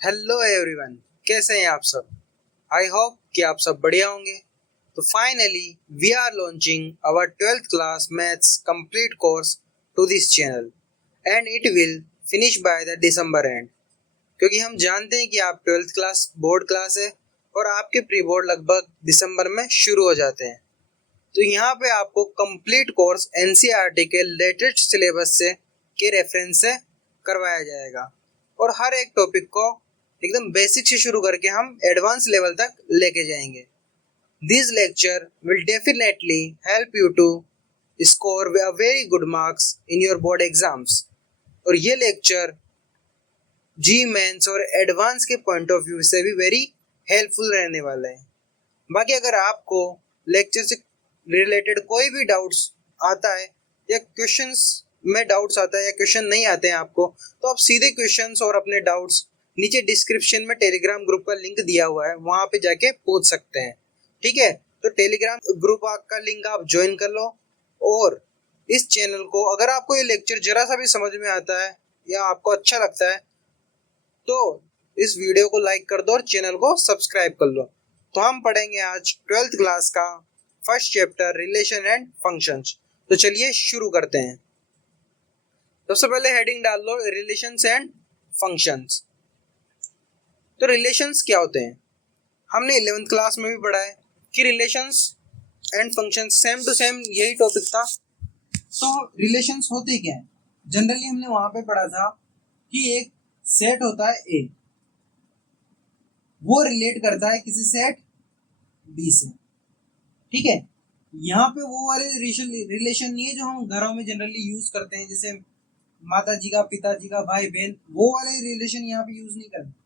Hello everyone, कैसे हैं आप सब। आई होप कि आप सब बढ़िया होंगे। तो finally we are launching our 12th class maths complete course to this channel and it will finish by the December end. क्योंकि हम जानते हैं कि आप 12th क्लास बोर्ड क्लास है और आपके प्री बोर्ड लगभग दिसंबर में शुरू हो जाते हैं। तो यहाँ पे आपको कंप्लीट कोर्स एनसीईआरटी के लेटेस्ट सिलेबस से के रेफरेंस से करवाया जाएगा और हर एक टॉपिक को एकदम बेसिक से शुरू करके हम एडवांस लेवल तक लेके जाएंगे। This lecture will definitely help you to score a very good marks in your board exams. और ये लेक्चर जी मेंस और एडवांस के पॉइंट ऑफ व्यू से भी वेरी हेल्पफुल रहने वाला है। बाकी अगर आपको लेक्चर से रिलेटेड कोई भी डाउट्स आता है या क्वेश्चंस में डाउट्स आता है या क्वेश्चन नहीं आते हैं आपको, तो आप सीधे क्वेश्चंस और अपने डाउट्स नीचे डिस्क्रिप्शन में टेलीग्राम ग्रुप का लिंक दिया हुआ है, वहां पे जाके पूछ सकते हैं। ठीक है, तो टेलीग्राम ग्रुप का लिंक आप ज्वाइन कर लो। और इस चैनल को अगर आपको ये लेक्चर जरा सा भी समझ में आता है या आपको अच्छा लगता है तो इस वीडियो को लाइक कर दो और चैनल को सब्सक्राइब कर लो। तो हम पढ़ेंगे आज 12th क्लास का first chapter relation and functions. तो चलिए शुरू करते हैं। सबसे पहले हेडिंग डाल लो रिलेशंस एंड फंक्शंस। तो रिलेशंस क्या होते हैं, हमने 11th क्लास में भी पढ़ा है कि relations and functions same to same यही टॉपिक था। तो रिलेशंस होते क्या है, जनरली हमने वहां पे पढ़ा था कि एक सेट होता है ए, वो रिलेट करता है किसी सेट बी से। ठीक है, यहाँ पे वो वाले रिलेशन नहीं है जो हम घरों में जनरली यूज करते हैं, जैसे माता जी का, पिताजी का, भाई बहन, वो वाले रिलेशन यहाँ पे यूज नहीं करते।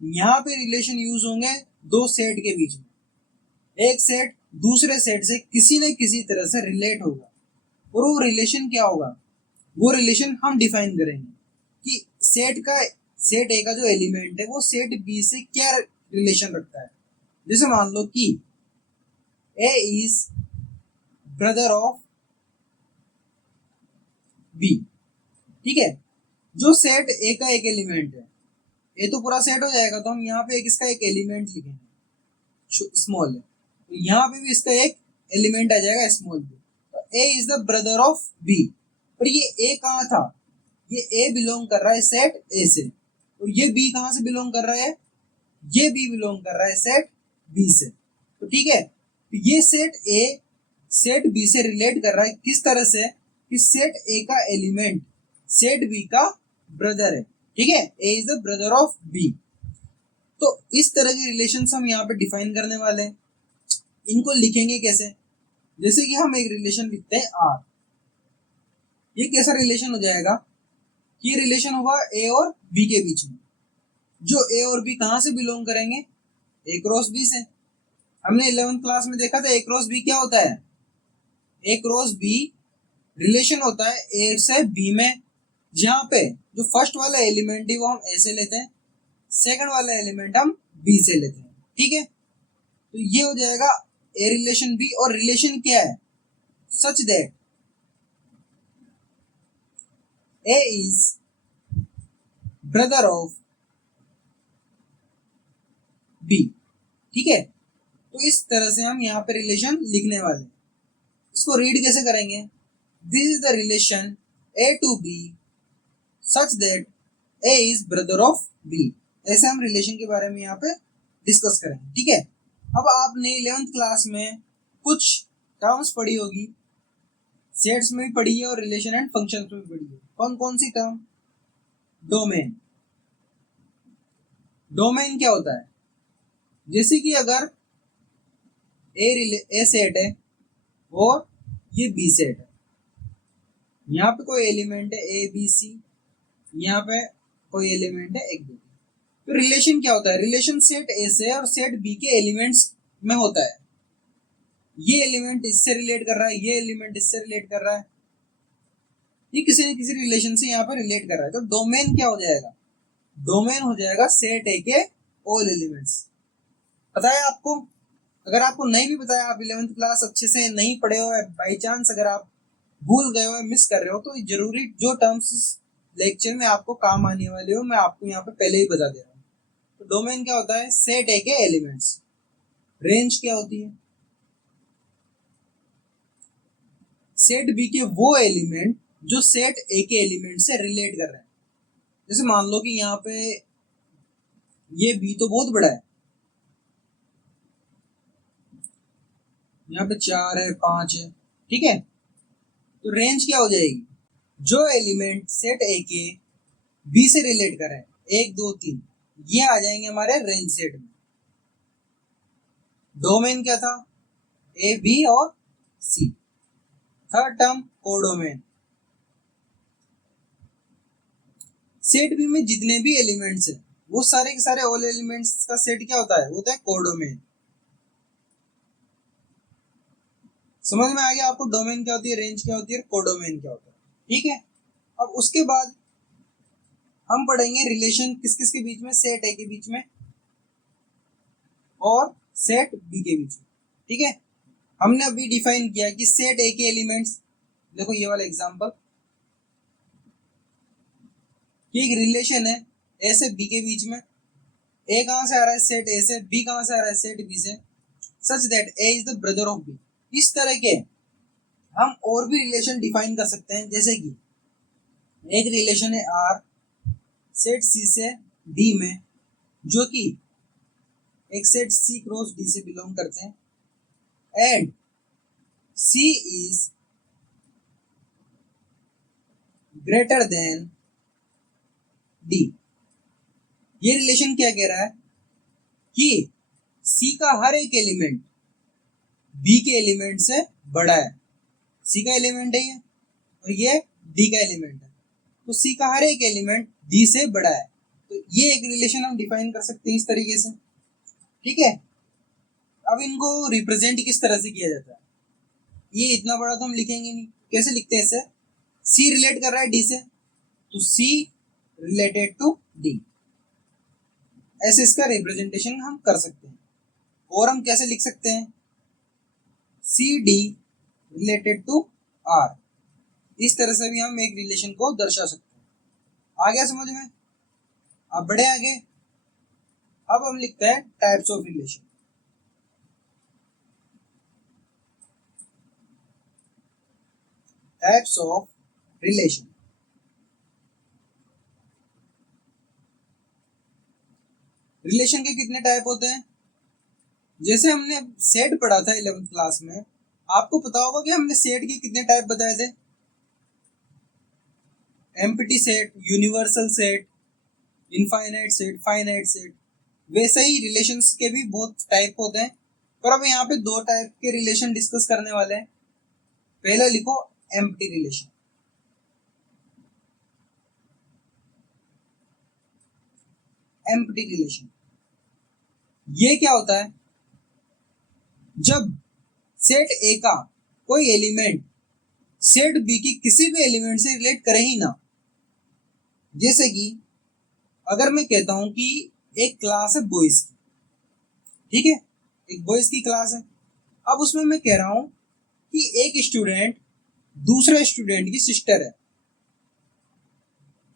यहाँ पे रिलेशन यूज होंगे दो सेट के बीच में। एक सेट दूसरे सेट से किसी न किसी तरह से रिलेट होगा और वो रिलेशन क्या होगा, वो रिलेशन हम डिफाइन करेंगे कि सेट ए का जो एलिमेंट है वो सेट बी से क्या रिलेशन रखता है। जैसे मान लो कि A is brother of B. ठीक है, जो सेट ए का एक एलिमेंट है, ए तो पूरा सेट हो जाएगा, तो हम यहाँ पे इसका एक एलिमेंट लिखेंगे स्मॉल है, तो यहाँ पे भी इसका एक एलिमेंट आ जाएगा स्मॉल बी। तो A is the brother of B. और ये ए कहाँ था, ये ए बिलोंग कर रहा है सेट ए से, और ये बी कहाँ से बिलोंग कर रहा है, ये बी बिलोंग कर रहा है सेट बी से। तो ठीक है, तो ये सेट ए सेट बी से रिलेट कर रहा है किस तरह से कि सेट ए का एलिमेंट सेट बी का ब्रदर है। ठीक है, A is the brother of B. तो इस तरह के रिलेशन हम यहाँ पे डिफाइन करने वाले हैं। इनको लिखेंगे कैसे, जैसे कि हम एक रिलेशन लिखते हैं आर। ये कैसा रिलेशन हो जाएगा, ये रिलेशन होगा ए और बी के बीच में, जो ए और बी कहां से बिलोंग करेंगे, ए क्रॉस बी से। हमने 11th क्लास में देखा था ए क्रॉस बी क्या होता है, ए क्रॉस बी रिलेशन होता है ए से बी में, जहां पे जो फर्स्ट वाला एलिमेंट है वो हम ए से लेते हैं, सेकंड वाला एलिमेंट हम बी से लेते हैं। ठीक है, तो ये हो जाएगा ए रिलेशन बी। और रिलेशन क्या है, such that A is brother of B. ठीक है, तो इस तरह से हम यहाँ पे रिलेशन लिखने वाले हैं। इसको रीड कैसे करेंगे, this is the relation A to B such that A is brother of B. ऐसे हम रिलेशन के बारे में यहाँ पे डिस्कस करेंगे। ठीक है, अब आपने 11th क्लास में कुछ टर्म्स पढ़ी होगी, सेट्स में भी पढ़ी है और रिलेशन एंड फंक्शंस में भी पढ़ी है। कौन कौन सी टर्म, डोमेन। डोमेन क्या होता है, जैसे कि अगर ए सेट है और ये बी सेट है, यहाँ पे कोई एलिमेंट है ए बी सी, यहाँ पे कोई एलिमेंट है एक दो। तो रिलेशन क्या होता है, रिलेशन सेट ए से और सेट बी के एलिमेंट्स में होता है। ये एलिमेंट इससे रिलेट कर रहा है, ये एलिमेंट इससे रिलेट कर रहा है, ये किसी न किसी रिलेशन से यहाँ पे रिलेट कर रहा है। तो डोमेन क्या हो जाएगा, डोमेन हो जाएगा सेट ए के ऑल एलिमेंट्स। पता है आपको, अगर आपको नहीं भी पता है, आप 11th क्लास अच्छे से नहीं पढ़े हो, बाई चांस अगर आप भूल गए हो, मिस कर रहे हो, तो जरूरी जो टर्म्स इस लेक्चर में आपको काम आने वाले हो मैं आपको यहाँ पे पहले ही बता दे रहा हूँ। तो डोमेन क्या होता है? सेट ए के एलिमेंट्स। रेंज क्या होती है? सेट बी के वो एलिमेंट जो सेट ए के एलिमेंट से रिलेट कर रहे हैं। जैसे मान लो कि यहाँ पे ये बी तो बहुत बड़ा है, यहाँ पे 4 है, 5 है, ठीक है। तो रेंज क्या हो जाएगी? जो एलिमेंट सेट ए के बी से रिलेट कर रहे हैं, 1 2 3, ये आ जाएंगे हमारे रेंज सेट में। डोमेन क्या था? ए बी और C. Third term codomain. Set B में जितने भी एलिमेंट्स हैं वो सारे के सारे ऑल एलिमेंट्स का सेट क्या होता है? वो होता है कोडोमेन। समझ में आ गया आपको? डोमेन क्या होती है, रेंज क्या होती है, कोडोमेन क्या होता है, ठीक है। अब उसके बाद हम पढ़ेंगे रिलेशन किस किस के बीच में? सेट ए के बीच में और सेट बी के बीच में, ठीक है। हमने अभी डिफाइन किया कि सेट ए के एलिमेंट्स, देखो ये वाला एग्जांपल, कि एक रिलेशन है ए से बी के बीच में। ए कहां से आ रहा है? सेट ए से। बी कहां से आ रहा है? सेट बी से। Such that A is the brother of B. इस तरह के हम और भी रिलेशन डिफाइन कर सकते हैं, जैसे कि एक रिलेशन है आर सेट सी से डी में, जो कि एक सेट सी क्रॉस डी से बिलोंग करते हैं, and C is greater than D. ये रिलेशन क्या कह रहा है? कि सी का हर एक एलिमेंट बी के एलिमेंट से बड़ा है। सी का एलिमेंट है ये और ये डी का एलिमेंट है, तो सी का हर एक एलिमेंट डी से बड़ा है। तो ये एक रिलेशन हम डिफाइन कर सकते हैं इस तरीके से, ठीक है। अब इनको रिप्रेजेंट किस तरह से किया जाता है? ये इतना बड़ा तो हम लिखेंगे नहीं, कैसे लिखते हैं इसे? सी रिलेट कर रहा है डी से, तो सी रिलेटेड टू डी, ऐसे इसका रिप्रेजेंटेशन हम कर सकते हैं। और हम कैसे लिख सकते हैं? C D related to R. इस तरह से भी हम एक रिलेशन को दर्शा सकते हैं। आ गया समझ में? अब बढ़े आगे। अब हम लिखते हैं types of relation. Types of relation. Relation के कितने टाइप होते हैं? जैसे हमने सेट पढ़ा था 11th क्लास में, आपको पता होगा कि हमने सेट के कितने टाइप बताए थे? Empty set, universal set, infinite set, finite set. वैसे ही रिलेशंस के भी बहुत टाइप होते हैं, पर अब यहाँ पे दो टाइप के रिलेशन डिस्कस करने वाले हैं। पहला लिखो एम्प्टी रिलेशन। एम्प्टी रिलेशन ये क्या होता है? जब सेट ए का कोई एलिमेंट सेट बी की किसी भी एलिमेंट से रिलेट करे ही ना। जैसे कि अगर मैं कहता हूं कि एक क्लास है बॉयज की, ठीक है, एक बॉयज की क्लास है। अब उसमें मैं कह रहा हूं कि एक स्टूडेंट दूसरे स्टूडेंट की सिस्टर है।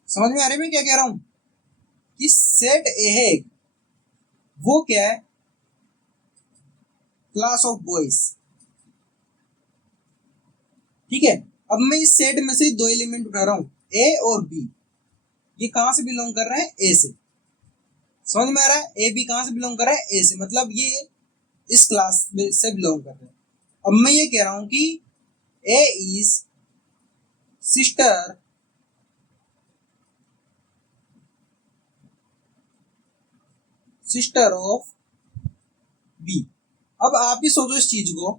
समझ में आ रहा है मैं क्या कह रहा हूं? कि सेट ए है, वो क्या है? क्लास ऑफ बॉयज, ठीक है। अब मैं इस सेट में से दो एलिमेंट उठा रहा हूं, ए और बी। ये कहां से बिलोंग कर रहे हैं? ए से। समझ में आ रहा है? ए बी कहां से बिलोंग कर रहा है? ए से, मतलब ये इस क्लास से बिलोंग कर रहे हैं। अब मैं ये कह रहा हूं कि A is sister sister of B. अब आप ही सोचो इस चीज को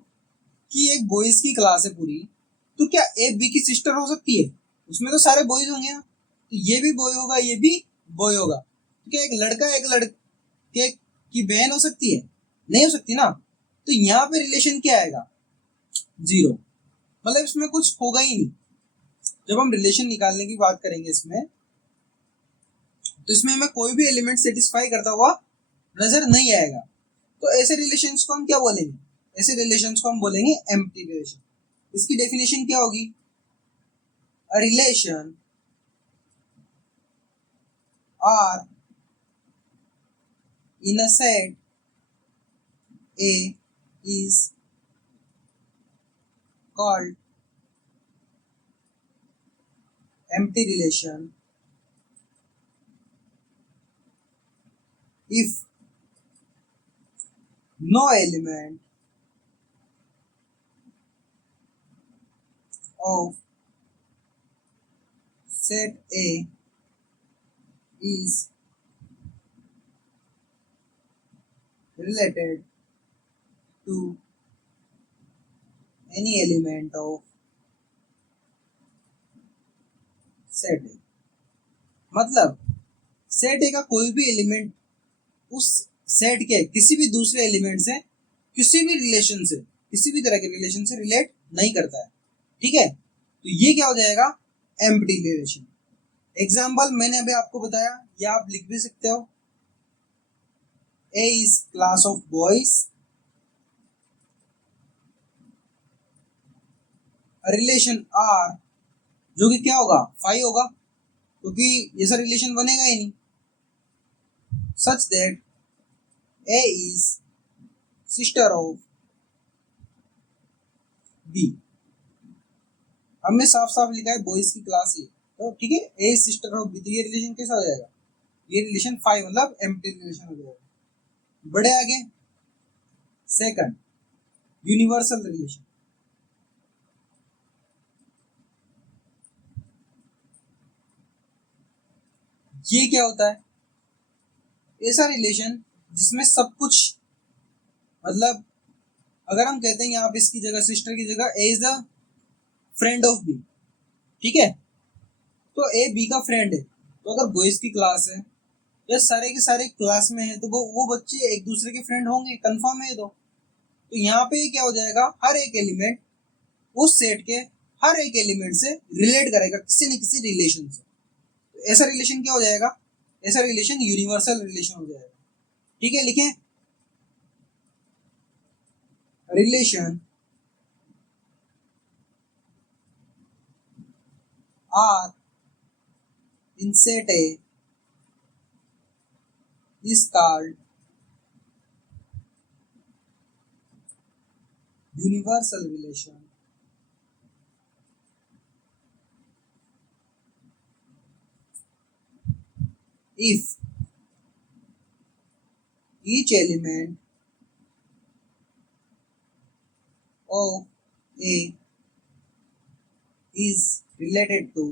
कि एक बॉयज की क्लास है पूरी, तो क्या ए बी की सिस्टर हो सकती है? उसमें तो सारे बॉयज होंगे ना, तो ये भी बॉय होगा, ये भी बॉय होगा। तो क्या एक लड़का एक लड़के की बहन हो सकती है? नहीं हो सकती ना। तो यहाँ पे रिलेशन क्या आएगा? जीरो, मतलब इसमें कुछ होगा ही नहीं। जब हम रिलेशन निकालने की बात करेंगे इसमें, तो इसमें हमें कोई भी एलिमेंट सेटिस्फाई करता हुआ नजर नहीं आएगा। तो ऐसे रिलेशंस को हम क्या बोलेंगे? ऐसे रिलेशंस को हम बोलेंगे एम्प्टी रिलेशन। इसकी डेफिनेशन क्या होगी? A relation R In a set, A is called empty relation if no element of set A is related to any element of set ए। मतलब सेट ए का कोई भी एलिमेंट उस सेट के किसी भी दूसरे एलिमेंट से किसी भी रिलेशन से किसी भी तरह के रिलेशन से रिलेट नहीं करता है। ठीक है, तो ये क्या हो जाएगा, एम्प्टी रिलेशन। एग्जाम्पल मैंने अभी आपको बताया, या आप लिख भी सकते हो, A is class of boys, relation R जो कि क्या होगा, फाई होगा, क्योंकि ये सब रिलेशन बनेगा ही नहीं, such that A is sister of B. हमने साफ साफ लिखा है बॉयज की क्लास है, तो ठीक है, A is sister of B, तो ये रिलेशन कैसा हो जाएगा, ये रिलेशन फाई मतलब एम्प्टी रिलेशन हो जाएगा। बढ़े आगे, सेकंड यूनिवर्सल रिलेशन। ये क्या होता है, ऐसा रिलेशन जिसमें सब कुछ, मतलब अगर हम कहते हैं यहाँ पे इसकी जगह, सिस्टर की जगह, A is the friend of B, ठीक है, तो ए बी का फ्रेंड है, तो अगर बॉयज की क्लास है या सारे के सारे क्लास में है, तो वो बच्चे एक दूसरे के फ्रेंड होंगे, कंफर्म है। तो यहाँ पे क्या हो जाएगा, हर एक एलिमेंट उस सेट के हर एक एलिमेंट से रिलेट करेगा किसी न किसी रिलेशन से, तो ऐसा रिलेशन क्या हो जाएगा, ऐसा रिलेशन यूनिवर्सल रिलेशन हो जाएगा। ठीक है, लिखें, relation R in set A is called universal relation if each element of A is related to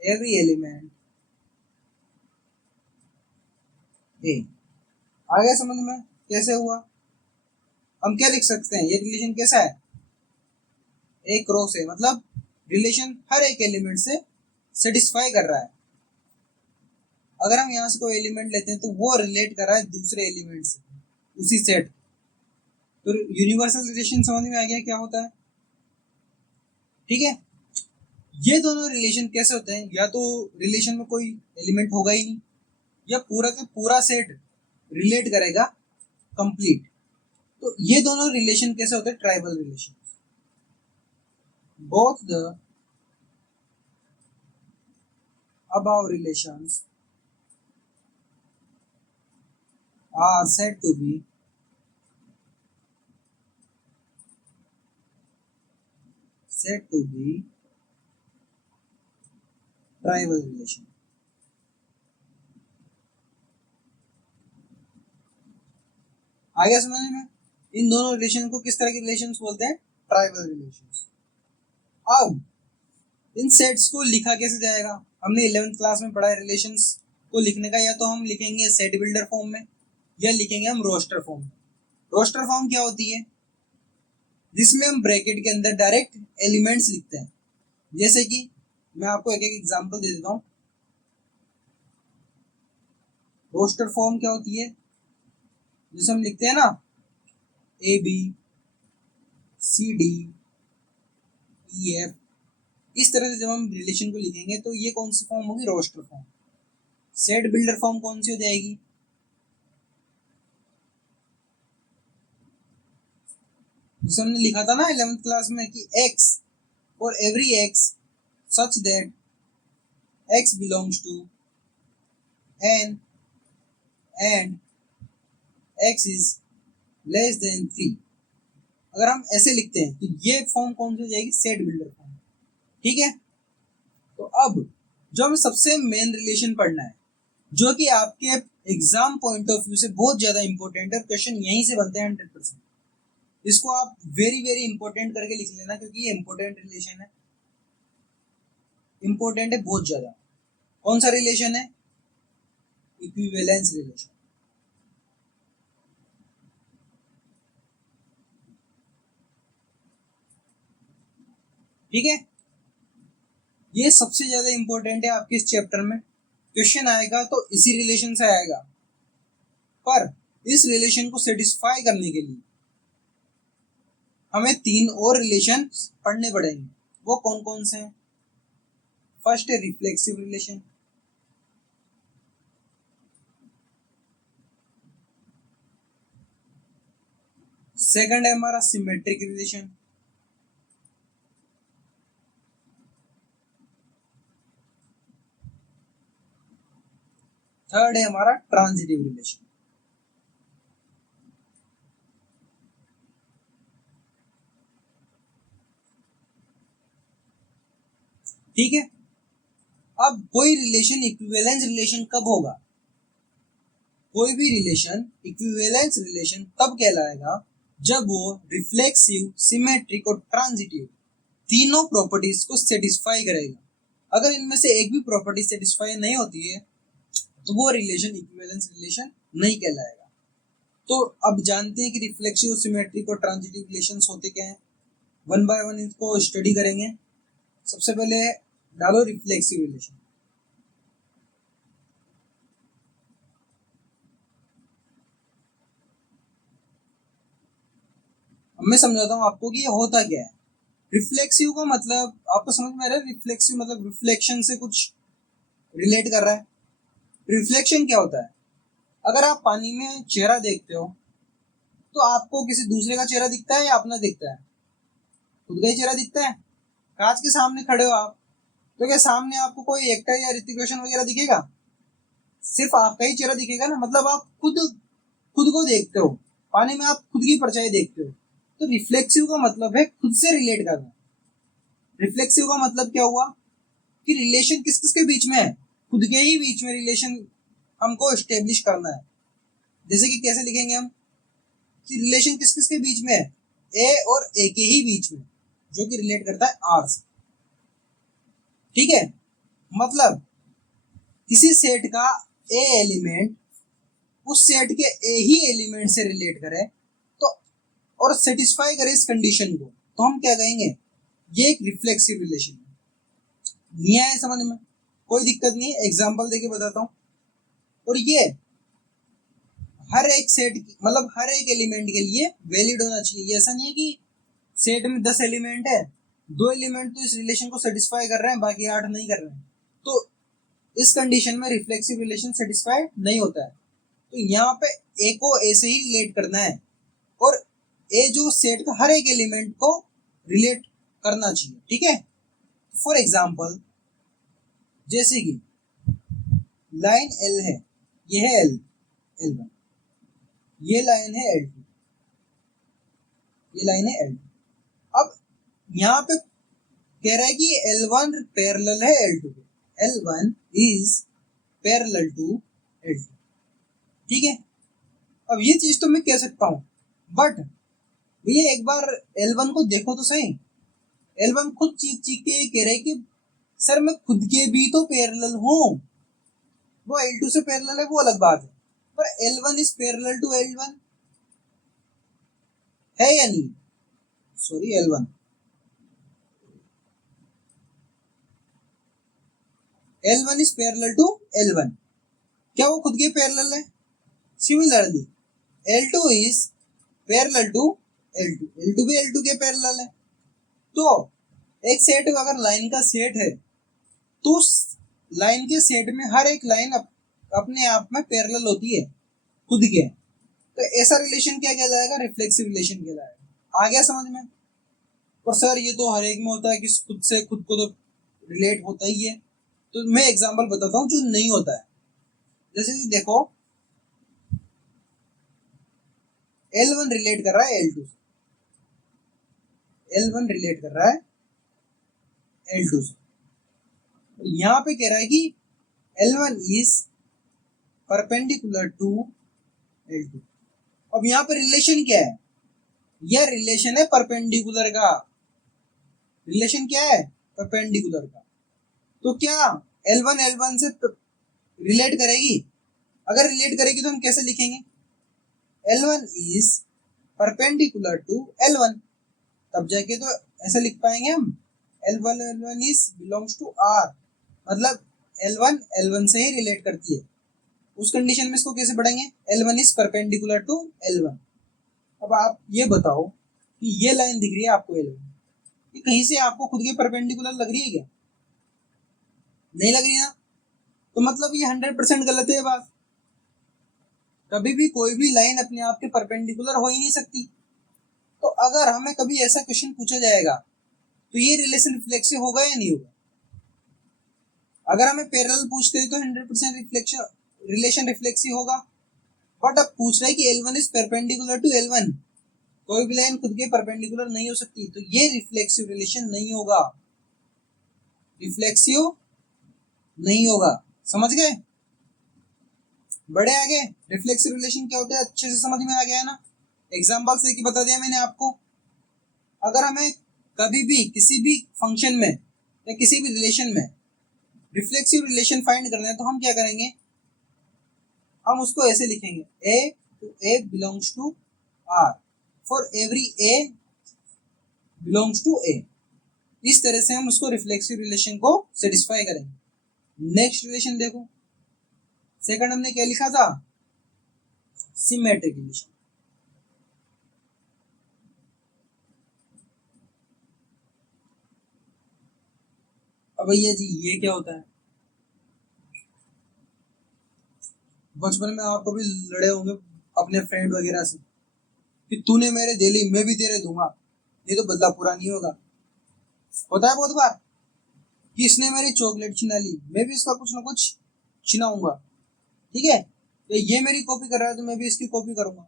every element A। आ गया समझ में कैसे हुआ? हम क्या लिख सकते हैं, ये रिलेशन कैसा है, ए क्रॉस ए, मतलब रिलेशन हर एक एलिमेंट से सेटिस्फाई कर रहा है। अगर हम यहाँ से कोई एलिमेंट लेते हैं तो वो रिलेट कर रहा है दूसरे एलिमेंट से, उसी सेट। तो यूनिवर्सल रिलेशन समझ में आ गया क्या होता है? ठीक है, ये दोनों रिलेशन कैसे होते हैं, या तो रिलेशन में कोई एलिमेंट होगा ही नहीं, या पूरा का पूरा सेट रिलेट करेगा कंप्लीट। तो ये दोनों रिलेशन कैसे होते हैं, tribal relation. Both the above relations are said to be tribal relation. आगे समझने में, इन दोनों रिलेशन को किस तरह के रिलेशंस बोलते हैं, ट्राइबल रिलेशंस। अब इन सेट्स को लिखा कैसे जाएगा, हमने 11th क्लास में पढ़ा है रिलेशंस को लिखने का, या तो हम लिखेंगे सेट बिल्डर फॉर्म में, या लिखेंगे हम रोस्टर फॉर्म में। रोस्टर फॉर्म क्या होती है, जिसमें हम ब्रैकेट के अंदर डायरेक्ट एलिमेंट्स लिखते हैं। जैसे कि मैं आपको एक एक एग्जांपल दे देता हूँ। रोस्टर फॉर्म क्या होती है, जैसे हम लिखते हैं ना, A B C D E F, इस तरह से जब हम रिलेशन को लिखेंगे तो ये कौन सी फॉर्म होगी, roster form. Set builder form कौन सी हो जाएगी, जैसे हमने लिखा था ना 11th क्लास में कि x for every x such that x belongs to n and x is less than 3। अगर हम ऐसे लिखते हैं तो ये फॉर्म कौन सी हो जाएगी, सेट बिल्डर फॉर्म। ठीक है, तो अब जो हमें सबसे मेन रिलेशन पढ़ना है, जो कि आपके एग्जाम पॉइंट ऑफ व्यू से बहुत ज्यादा इंपॉर्टेंट है, क्वेश्चन यहीं से बनते हैं 100%। इसको आप वेरी वेरी इंपॉर्टेंट करके लिख लेना, क्योंकि ये इंपॉर्टेंट रिलेशन है, इंपॉर्टेंट है बहुत ज्यादा। कौन सा रिलेशन है, इक्विवेलेंस रिलेशन। ठीक है, ये सबसे ज्यादा इंपॉर्टेंट है आपके इस चैप्टर में। क्वेश्चन आएगा तो इसी रिलेशन से आएगा, पर इस रिलेशन को सेटिस्फाई करने के लिए हमें 3 और रिलेशन पढ़ने पड़ेंगे। वो कौन कौन से हैं? फर्स्ट है रिफ्लेक्सिव रिलेशन, सेकंड है हमारा सिमेट्रिक रिलेशन, थर्ड है हमारा ट्रांजिटिव रिलेशन। ठीक है, अब कोई रिलेशन इक्विवेलेंस रिलेशन कब होगा? कोई भी रिलेशन इक्विवेलेंस रिलेशन तब कहलाएगा जब वो रिफ्लेक्सिव, सिमेट्रिक और ट्रांजिटिव तीनों प्रॉपर्टीज को सेटिस्फाई करेगा। अगर इनमें से एक भी प्रॉपर्टी सेटिस्फाई नहीं होती है तो वो रिलेशन इक्विवेलेंस रिलेशन नहीं कहलाएगा। तो अब जानते हैं कि रिफ्लेक्सिव, सिमेट्रिक और ट्रांजिटिव रिलेशंस होते क्या हैं। वन बाय वन इनको स्टडी करेंगे। सबसे पहले डालो रिफ्लेक्सिव रिलेशन। अब मैं समझाता हूँ आपको कि ये होता क्या है। रिफ्लेक्सिव का मतलब आपको समझ में आ रहा है? रिफ्लेक्सिव मतलब रिफ्लेक्शन से कुछ रिलेट कर रहा है। रिफ्लेक्शन क्या होता है? अगर आप पानी में चेहरा देखते हो तो आपको किसी दूसरे का चेहरा दिखता है या अपना दिखता है? खुद का ही चेहरा दिखता है। कांच के सामने खड़े हो आप, तो क्या सामने आपको कोई एक्टर या ऋतिक रोशन वगैरह दिखेगा? सिर्फ आपका ही चेहरा दिखेगा ना, मतलब आप खुद खुद को देखते हो। पानी में आप खुद की परछाई देखते हो। तो रिफ्लेक्सिव का मतलब है खुद से रिलेट करना। रिफ्लेक्सिव का मतलब क्या हुआ कि रिलेशन किस किस के बीच में है? खुद के ही बीच में रिलेशन हमको स्टेब्लिश करना है। जैसे कि कैसे लिखेंगे हम कि रिलेशन किस किस के बीच में है? ए और ए के ही बीच में, जो कि रिलेट करता है आर से। ठीक है, मतलब किसी सेट का ए एलिमेंट उस सेट के ए ही एलिमेंट से रिलेट करे तो और सेटिस्फाई करे इस कंडीशन को, तो हम क्या कहेंगे? ये एक रिफ्लेक्सिव रिलेशन है। नहीं आया समझ में? कोई दिक्कत नहीं है, एग्जांपल देके बताता हूँ। और ये हर एक सेट मतलब हर एक एलिमेंट के लिए वैलिड होना चाहिए। ये ऐसा नहीं है कि सेट में 10 एलिमेंट है, 2 एलिमेंट तो इस रिलेशन को सेटिस्फाई कर रहे हैं, बाकी 8 नहीं कर रहे हैं, तो इस कंडीशन में रिफ्लेक्सिव रिलेशन सेटिस्फाई नहीं होता है। तो यहाँ पे ए को ए से ही रिलेट करना है और ए जो सेट का हर एक एलिमेंट को रिलेट करना चाहिए। ठीक है, फॉर एग्जाम्पल जैसे कि लाइन एल है, ये है एल L1, ये लाइन है L2, ये लाइन है L2। अब यहाँ पे कह रहा है कि L1 पैरेलल है L2 के, L1 is parallel to L2। ठीक है, अब ये चीज तो मैं कह सकता हूँ, बट भैया एक बार L1 को देखो तो सही। L1 खुद चीख चीख के कह रहे कि सर मैं खुद के भी तो पैरेलल हूँ। वो L2 से पैरेलल है वो अलग बात है, पर L1 is parallel to L1 है या नहीं? Sorry, L1 is parallel to L1। क्या वो खुद के पैरेलल है? Similarly L2 is parallel to L2, L2 भी L2 के पैरेलल है। तो एक सेट अगर लाइन का सेट है तो उस लाइन के सेट में हर एक लाइन अपने आप में पैरेलल होती है खुद के। तो ऐसा रिलेशन क्या कहलाएगा? रिफ्लेक्सिव रिलेशन कहलाएगा। आ गया समझ में? पर सर ये तो हर एक में होता है कि खुद से खुद को तो रिलेट होता ही है, तो मैं एग्जांपल बताता हूँ जो नहीं होता है। जैसे कि देखो L1 रिलेट कर रहा है L2 से, L1 रिलेट कर रहा है L2 से। यहाँ पे कह रहा है कि L1 is perpendicular to L2। अब यहाँ पे रिलेशन क्या है? यह रिलेशन है परपेंडिकुलर का। रिलेशन क्या है? परपेंडिकुलर का। तो क्या L1 L1 से रिलेट करेगी? अगर रिलेट करेगी तो हम कैसे लिखेंगे? L1 is perpendicular to L1, तब जाके तो ऐसे लिख पाएंगे हम L1 is belongs to R, मतलब L1 L1 से ही रिलेट करती है। उस कंडीशन में इसको कैसे पढ़ेंगे? L1 is perpendicular to L1। अब आप ये बताओ कि ये लाइन दिख रही है आपको L1, ये कहीं से आपको खुद के परपेंडिकुलर लग रही है क्या? नहीं लग रही ना, तो मतलब ये 100% गलत है बात। कभी भी कोई भी लाइन अपने आप के परपेंडिकुलर हो ही नहीं सकती। तो अगर हमें कभी ऐसा क्वेश्चन पूछा जाएगा तो ये रिलेशन रिफ्लेक्सिव होगा या नहीं होगा? अगर हमें पैरेलल पूछते हैं तो 100% रिलेशन रिफ्लेक्सिव होगा। बट अब पूछ रहा है कि L1 is perpendicular to L1, कोई भी लाइन खुद के परपेंडिकुलर नहीं हो सकती, तो ये रिफ्लेक्सिव रिलेशन नहीं होगा, रिफ्लेक्सिव नहीं होगा। समझ गए? बड़े आगे रिफ्लेक्सिव रिलेशन क्या होता है अच्छे से समझ में आ गया है ना? एग्जांपल से बता दिया मैंने आपको। अगर हमें कभी भी किसी भी फंक्शन में या किसी भी रिलेशन में रिफ्लेक्सिव रिलेशन फाइंड करना है तो हम क्या करेंगे? हम उसको ऐसे लिखेंगे, A to A belongs to R, for every A belongs to A। इस तरह से हम उसको रिफ्लेक्सिव रिलेशन को सेटिस्फाई करेंगे। नेक्स्ट रिलेशन देखो, सेकंड हमने क्या लिखा था? Symmetric relation. अब भैया जी ये क्या होता है? बचपन में आप कभी लड़े होंगे अपने फ्रेंड वगैरह से कि तूने मेरे दे ली मैं भी तेरे दूंगा, ये तो बदला पूरा नहीं होगा। होता है बहुत बार कि इसने मेरी चॉकलेट छीना ली, मैं भी इसका कुछ ना कुछ छिनाऊंगा, ठीक है? तो ये मेरी कॉपी कर रहा है तो मैं भी इसकी कॉपी करूंगा।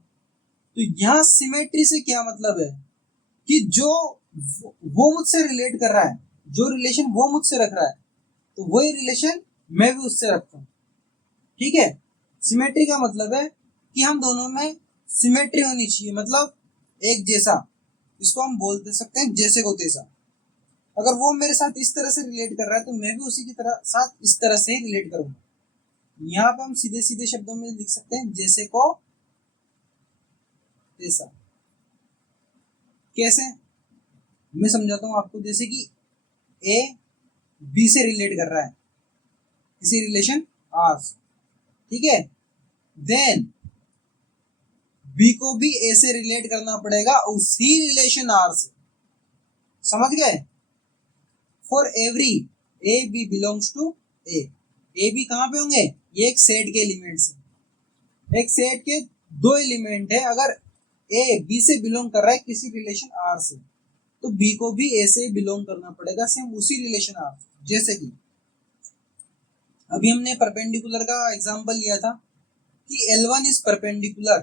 तो यहाँ सिमेट्री से क्या मतलब है कि जो वो मुझसे रिलेट कर रहा है, जो रिलेशन वो मुझसे रख रहा है, तो वही रिलेशन मैं भी उससे रखता हूँ, ठीक है? सिमेट्री का मतलब है कि हम दोनों में सिमेट्री होनी चाहिए, मतलब एक जैसा। इसको हम बोल दे सकते हैं जैसे को तैसा। अगर वो मेरे साथ इस तरह से रिलेट कर रहा है तो मैं भी उसी की तरह साथ इस तरह से ही रिलेट करूंगा। यहाँ पे हम सीधे सीधे शब्दों में लिख सकते हैं जैसे को तैसा। कैसे? मैं समझाता हूँ आपको। जैसे कि A B से रिलेट कर रहा है किसी रिलेशन R से, ठीक है? देन B को भी A से रिलेट करना पड़ेगा उसी रिलेशन R से। समझ गए? For every A B belongs to A, A B कहाँ पे होंगे? ये एक सेट के एलिमेंट्स है। एक सेट के दो एलिमेंट है। अगर A B से बिलोंग कर रहा है किसी रिलेशन R से, तो B को भी A से बिलोंग करना पड़ेगा सेम उसी रिलेशन R से। जैसे कि अभी हमने परपेंडिकुलर का एग्जांपल लिया था कि L1 is perpendicular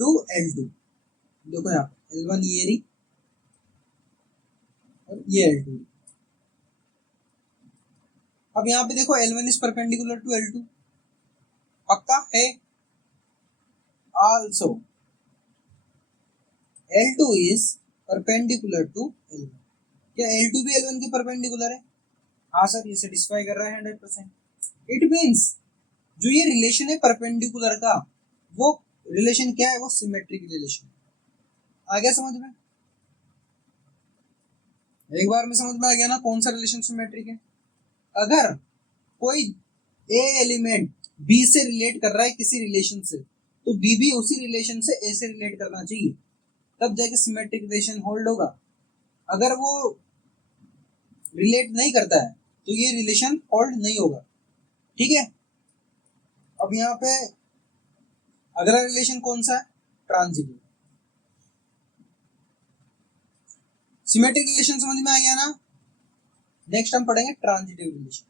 to L2। देखो यहाँ L1 ये रही और ये L2। अब यहाँ पे देखो L1 is perpendicular to L2, पक्का है? Also L2 is perpendicular to L1। क्या L2 भी L1 के परपेंडिकुलर है? हाँ सर, ये सेटिस्फाई कर रहा है 100%। इट मीन्स जो ये रिलेशन है परपेंडिकुलर का, वो रिलेशन क्या है? वो सिमेट्रिक रिलेशन। आ गया समझ में? एक बार में समझ में आ गया ना कौन सा रिलेशन सिमेट्रिक है? अगर कोई A एलिमेंट B से रिलेट कर रहा है किसी रिलेशन से, तो B भी उसी रिलेशन से A से रिलेट करना चाहिए, तब जाके सिमेट्रिक रिलेशन होल्ड होगा। अगर वो रिलेट नहीं करता है तो ये रिलेशन होल्ड नहीं होगा, ठीक है? अब यहाँ पे अगला रिलेशन कौन सा है? ट्रांजिटिव। सिमेट्रिक रिलेशन समझ में आ गया ना? नेक्स्ट हम पढ़ेंगे ट्रांजिटिव रिलेशन।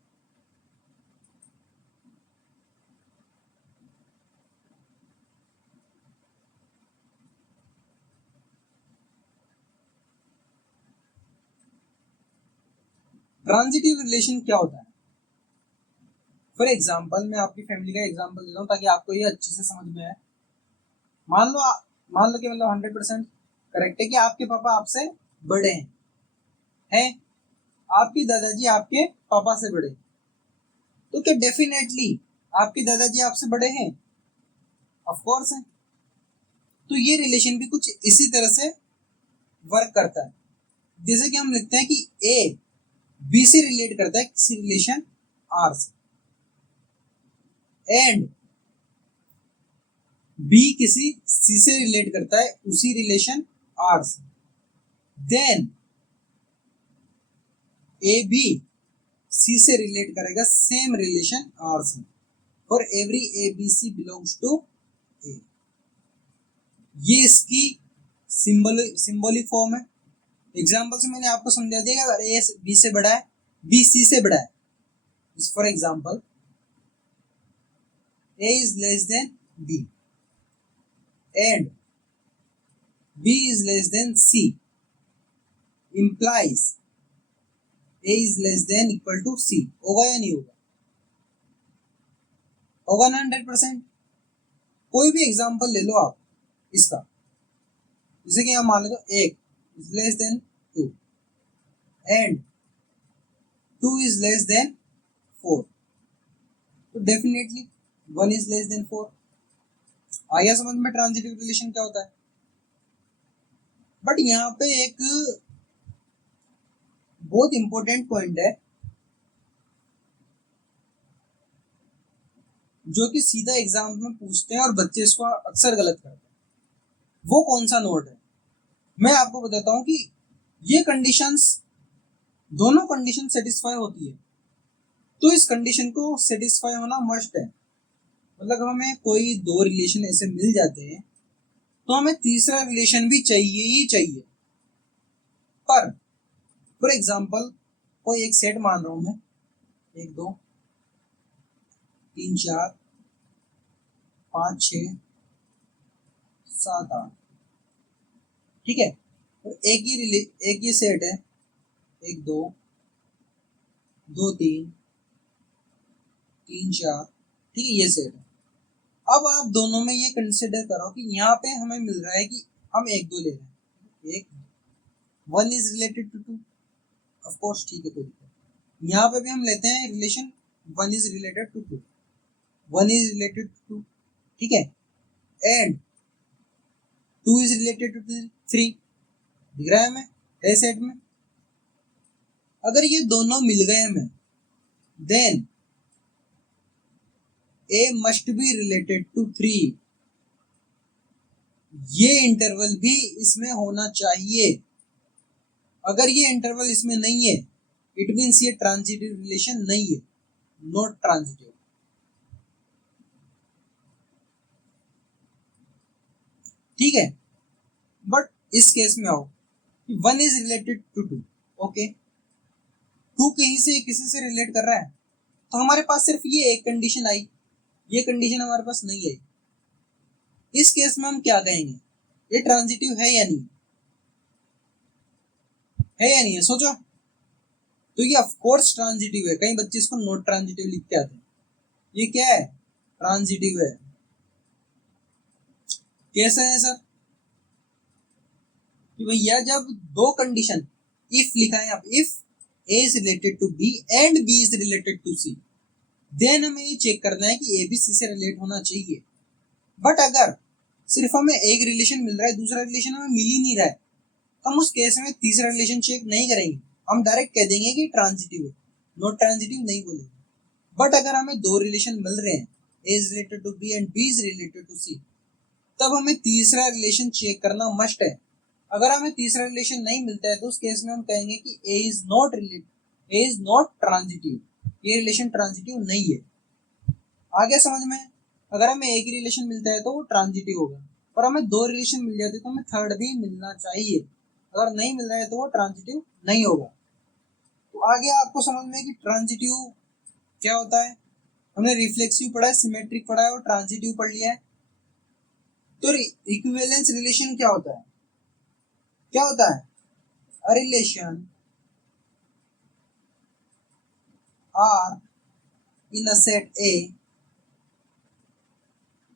ट्रांजिटिव रिलेशन क्या होता है? फॉर एग्जाम्पल मैं आपकी फैमिली का एग्जाम्पल देता हूँ ताकि आपको ये अच्छे से समझ में आए। मान लो कि मतलब 100% करेक्ट है कि आपके पापा आपसे बड़े हैं, आपके दादाजी आपके पापा से बड़े, तो क्या डेफिनेटली आपके दादाजी आपसे बड़े हैं? ऑफ कोर्स है। तो ये रिलेशन भी कुछ इसी तरह से वर्क करता है। जैसे कि हम लिखते हैं कि ए बी से रिलेट करता है किसी रिलेशन आर से, एंड बी किसी सी से रिलेट करता है उसी रिलेशन आर से, देन ए बी सी से रिलेट करेगा सेम रिलेशन आर से for every A B C belongs to A. ये इसकी सिंबॉलिक फॉर्म है। एग्जाम्पल से मैंने आपको समझा दिया अगर ए बी से बड़ा है, बी सी से बड़ा है। For example A is less than B and B is less than C implies a is less than equal to c। होगा या नहीं होगा? होगा ना 100%। कोई भी एग्जांपल ले लो आप इसका, जैसे कि यहाँ मान लो 1 is less than 2 and 2 is less than 4, तो डेफिनेटली 1 is less than 4। आया समझ में ट्रांजिटिव रिलेशन क्या होता है? बट यहाँ पे एक बहुत इंपॉर्टेंट पॉइंट है जो कि सीधा एग्जाम में पूछते हैं और बच्चे इसको अक्सर गलत करते हैं। वो कौन सा नोट है? मैं आपको बताता हूं कि ये कंडीशंस, दोनों कंडीशन सेटिस्फाई होती है, तो इस कंडीशन को सेटिस्फाई होना मस्ट है। मतलब हमें कोई दो रिलेशन ऐसे मिल जाते हैं तो हमें तीसरा रिलेशन भी चाहिए ही चाहिए। पर फॉर एग्जाम्पल कोई एक सेट मान रहा हूं मैं, 1 2 3 4 5 6 7 8, ठीक है। और एक ये सेट है 1 2 2 3 3 4, ठीक है, ये सेट है। अब आप दोनों में ये कंसिडर करो कि यहाँ पे हमें मिल रहा है कि हम 1 2 ले रहे हैं, एक 1 is related to 2, of course, ठीक है, कोई दिक्कत। यहाँ पे भी हम लेते हैं relation 1 is related to 2, 1 is related to 2, ठीक है, एंड 2 इज रिलेटेड टू 3, दिख रहा है हमें ए सेट में। अगर ये दोनों मिल गए हमें, then A must be related to 3, ये इंटरवल भी इसमें होना चाहिए। अगर ये इंटरवल इसमें नहीं है, इट मीन्स ये ट्रांजिटिव रिलेशन नहीं है, नॉट ट्रांजिटिव। ठीक है, बट इस केस में आओ 1 इज रिलेटेड टू 2, ओके, 2 कहीं से किसी से रिलेट कर रहा है, तो हमारे पास सिर्फ ये एक कंडीशन आई, ये कंडीशन हमारे पास नहीं आई। इस केस में हम क्या कहेंगे? ये ट्रांजिटिव है या नहीं है? या नहीं है? सोचो। तो ये ऑफ कोर्स ट्रांजिटिव है। कई बच्चे इसको नॉट ट्रांजिटिव लिख के आते हैं। ये क्या है? ट्रांजिटिव है। कैसे है सर? कि भैया जब दो कंडीशन, इफ लिखा है आप, if A is related to B and B is related to C, then हमें ये चेक करना है कि ए बी सी से रिलेट होना चाहिए। बट अगर सिर्फ हमें एक रिलेशन मिल रहा है, दूसरा रिलेशन हमें मिल ही नहीं रहा है, हम उस केस में तीसरा रिलेशन चेक नहीं करेंगे, हम डायरेक्ट कह देंगे कि ट्रांजिटिव है, नॉट ट्रांजिटिव नहीं बोलेंगे। बट अगर हमें दो रिलेशन मिल रहे हैं, A is related to B and B is related to C, तब हमें तीसरा रिलेशन चेक करना मस्ट है। अगर हमें तीसरा रिलेशन नहीं मिलता है तो उस केस में हम कहेंगे कि A is not related, A is not transitive, ये रिलेशन ट्रांजिटिव नहीं है। आ गया समझ में? अगर हमें एक ही रिलेशन मिलता है तो वो ट्रांजिटिव होगा, पर हमें दो रिलेशन मिल जाते तो हमें थर्ड भी मिलना चाहिए। अगर नहीं मिल रहा है तो वो ट्रांजिटिव नहीं होगा। तो आगे आपको समझ में कि ट्रांजिटिव क्या होता है। हमने रिफ्लेक्सिव पढ़ा है, सिमेट्रिक पढ़ा है और ट्रांजिटिव पढ़ लिया है। तो इक्विवेलेंस रिलेशन क्या होता है? क्या होता है? A relation R in a set A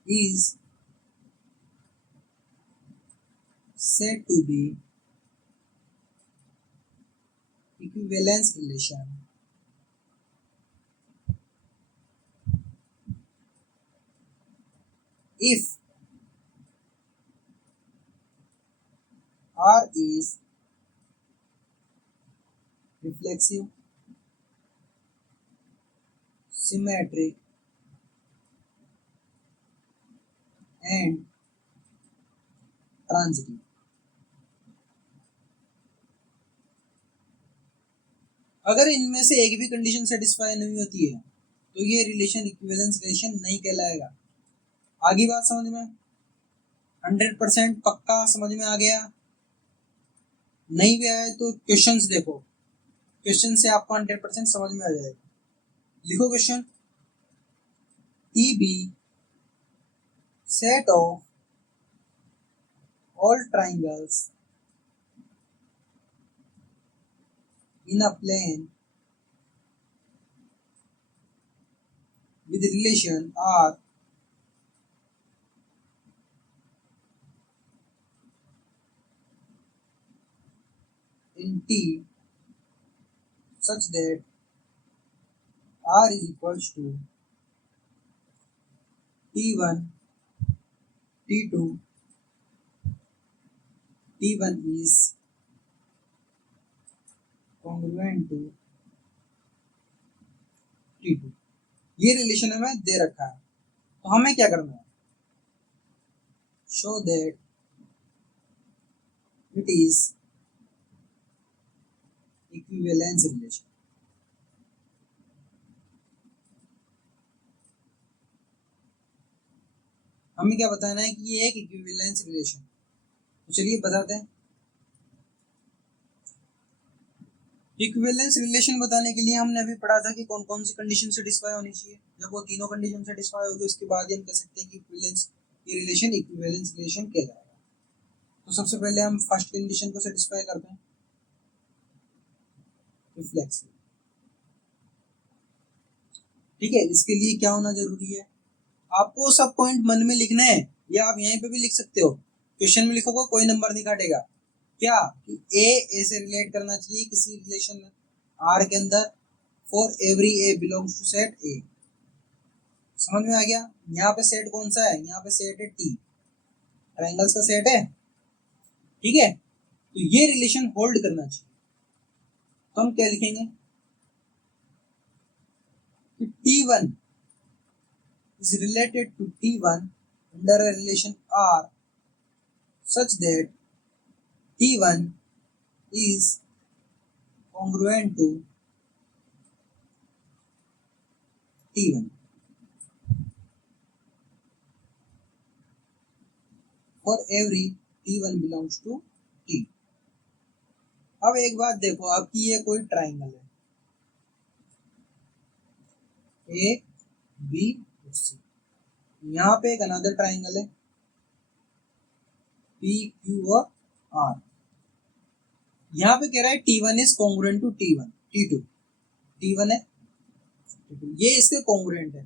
is said to be equivalence relation if R is reflexive, symmetric and transitive। अगर इनमें से एक भी कंडीशन सेटिस्फाई नहीं होती है तो ये रिलेशन इक्विवेलेंस रिलेशन नहीं कहलाएगा। आगे बात समझ में? 100% पक्का समझ में आ गया? नहीं भी आया तो क्वेश्चंस देखो, क्वेश्चन से आपको 100% समझ में आ जाएगा। लिखो question, T be set of all triangles in a plane with relation R in T such that R is equals to T1, T2, T1 is congruent to T2। ये रिलेशन हमें दे रखा है, तो हमें क्या करना है? Show that it is equivalence relation. हमें क्या बताना है कि ये एक इक्विवेलेंस रिलेशन। तो चलिए बताते हैं। इक्विवेलेंस रिलेशन बताने के लिए हमने अभी पढ़ा था कि कौन कौन सी कंडीशन सेटिस्फाई होनी चाहिए। जब वो तीनों कंडीशन सेटिस्फाई होगी उसके बाद ही हम कह सकते हैं कि इक्विवेलेंस ये रिलेशन इक्विवेलेंस रिलेशन कहलाएगा। तो सबसे पहले हम फर्स्ट कंडीशन को सेटिस्फाई करते हैं, रिफ्लेक्सिव। ठीक है, इसके लिए क्या होना जरूरी है? आपको सब पॉइंट मन में लिखना है या आप यहीं पे भी लिख सकते हो। क्वेश्चन में लिखोगे कोई नंबर नहीं काटेगा। क्या कि ए से रिलेट करना चाहिए किसी रिलेशन आर के अंदर for every A belongs to set A. समझ में आ गया? यहाँ पे सेट कौन सा है? यहाँ पे सेट है टी, ट्रायंगल्स का सेट है। ठीक है, तो ये रिलेशन होल्ड करना चाहिए। तो हम क्या लिखेंगे कि T1 is related to T1 under a relation R such that T1 is congruent to T1 for every T1 belongs to T। अब एक बात देखो, आपकी ये कोई ट्राइंगल है ए बी सी, यहाँ पे एक अनदर ट्राइंगल है पी क्यू और आर। यहाँ पे कह रहा है T1 is congruent to T1, T2 T1 है, ये इसके कॉन्ग्रुएंट है।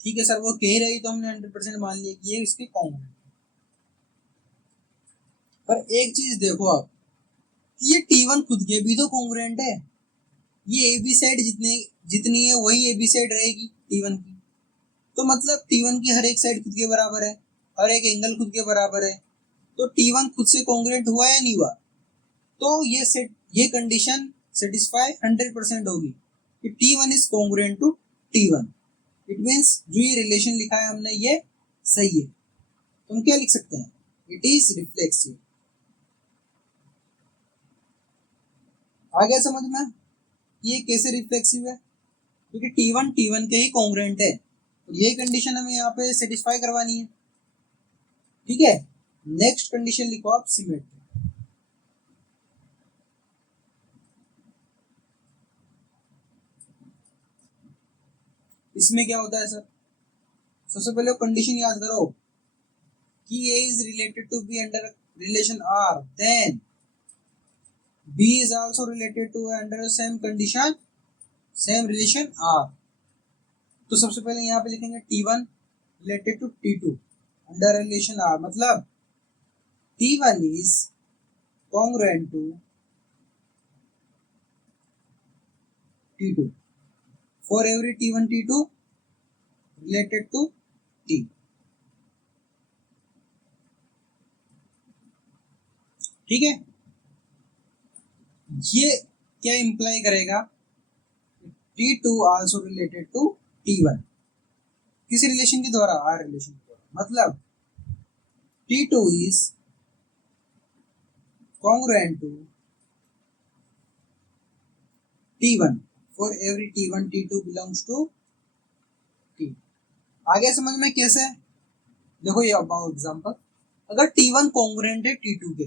ठीक है सर, वो कह रही तो हमने 100% मान लिया कि ये इसके कॉन्ग्रुएंट है। पर एक चीज देखो आप, ये T1 खुद के भी तो कॉन्ग्रुएंट है। ये ए बी साइड जितनी है वही ए बी साइड रहेगी T1 की। तो मतलब T1 की हर एक साइड खुद के बराबर है, हर एक एंगल खुद के बराबर है। तो T1 खुद से कॉन्ग्रुएंट हुआ या नहीं हुआ? तो ये कंडीशन सेटिस्फाई 100% होगी कि T1 is congruent to T1। It means जो ये रिलेशन लिखा है हमने ये सही है। तो हम क्या लिख सकते हैं? It is reflexive. आ गया समझ में? ये कैसे रिफ्लेक्सिव है? क्योंकि T1 के ही कॉन्ग्रुएंट है। तो ये कंडीशन हमें यहाँ पे सेटिस्फाई करवानी है। ठीक है, नेक्स्ट कंडीशन लिखो आप, सिमेट्री। इसमें क्या होता है सर, सबसे पहले कंडीशन याद करो कि A is related to B under relation R, then B is also related to A under same condition, same relation R. तो सबसे पहले यहाँ पे लिखेंगे T1 related to T2 under relation R, मतलब T1 is congruent to T2 for every T1 T2 related to T. ठीक है, ये क्या इंप्लाई करेगा, T2 also related to T1, किस रिलेशन के द्वारा, R रिलेशन के द्वारा, मतलब T2 is congruent to T1 for every T1 T2 belongs to T. आगे समझ में कैसे, देखो ये अबाउट एग्जांपल, अगर T1 कॉन्ग्रुएंट है T2 के,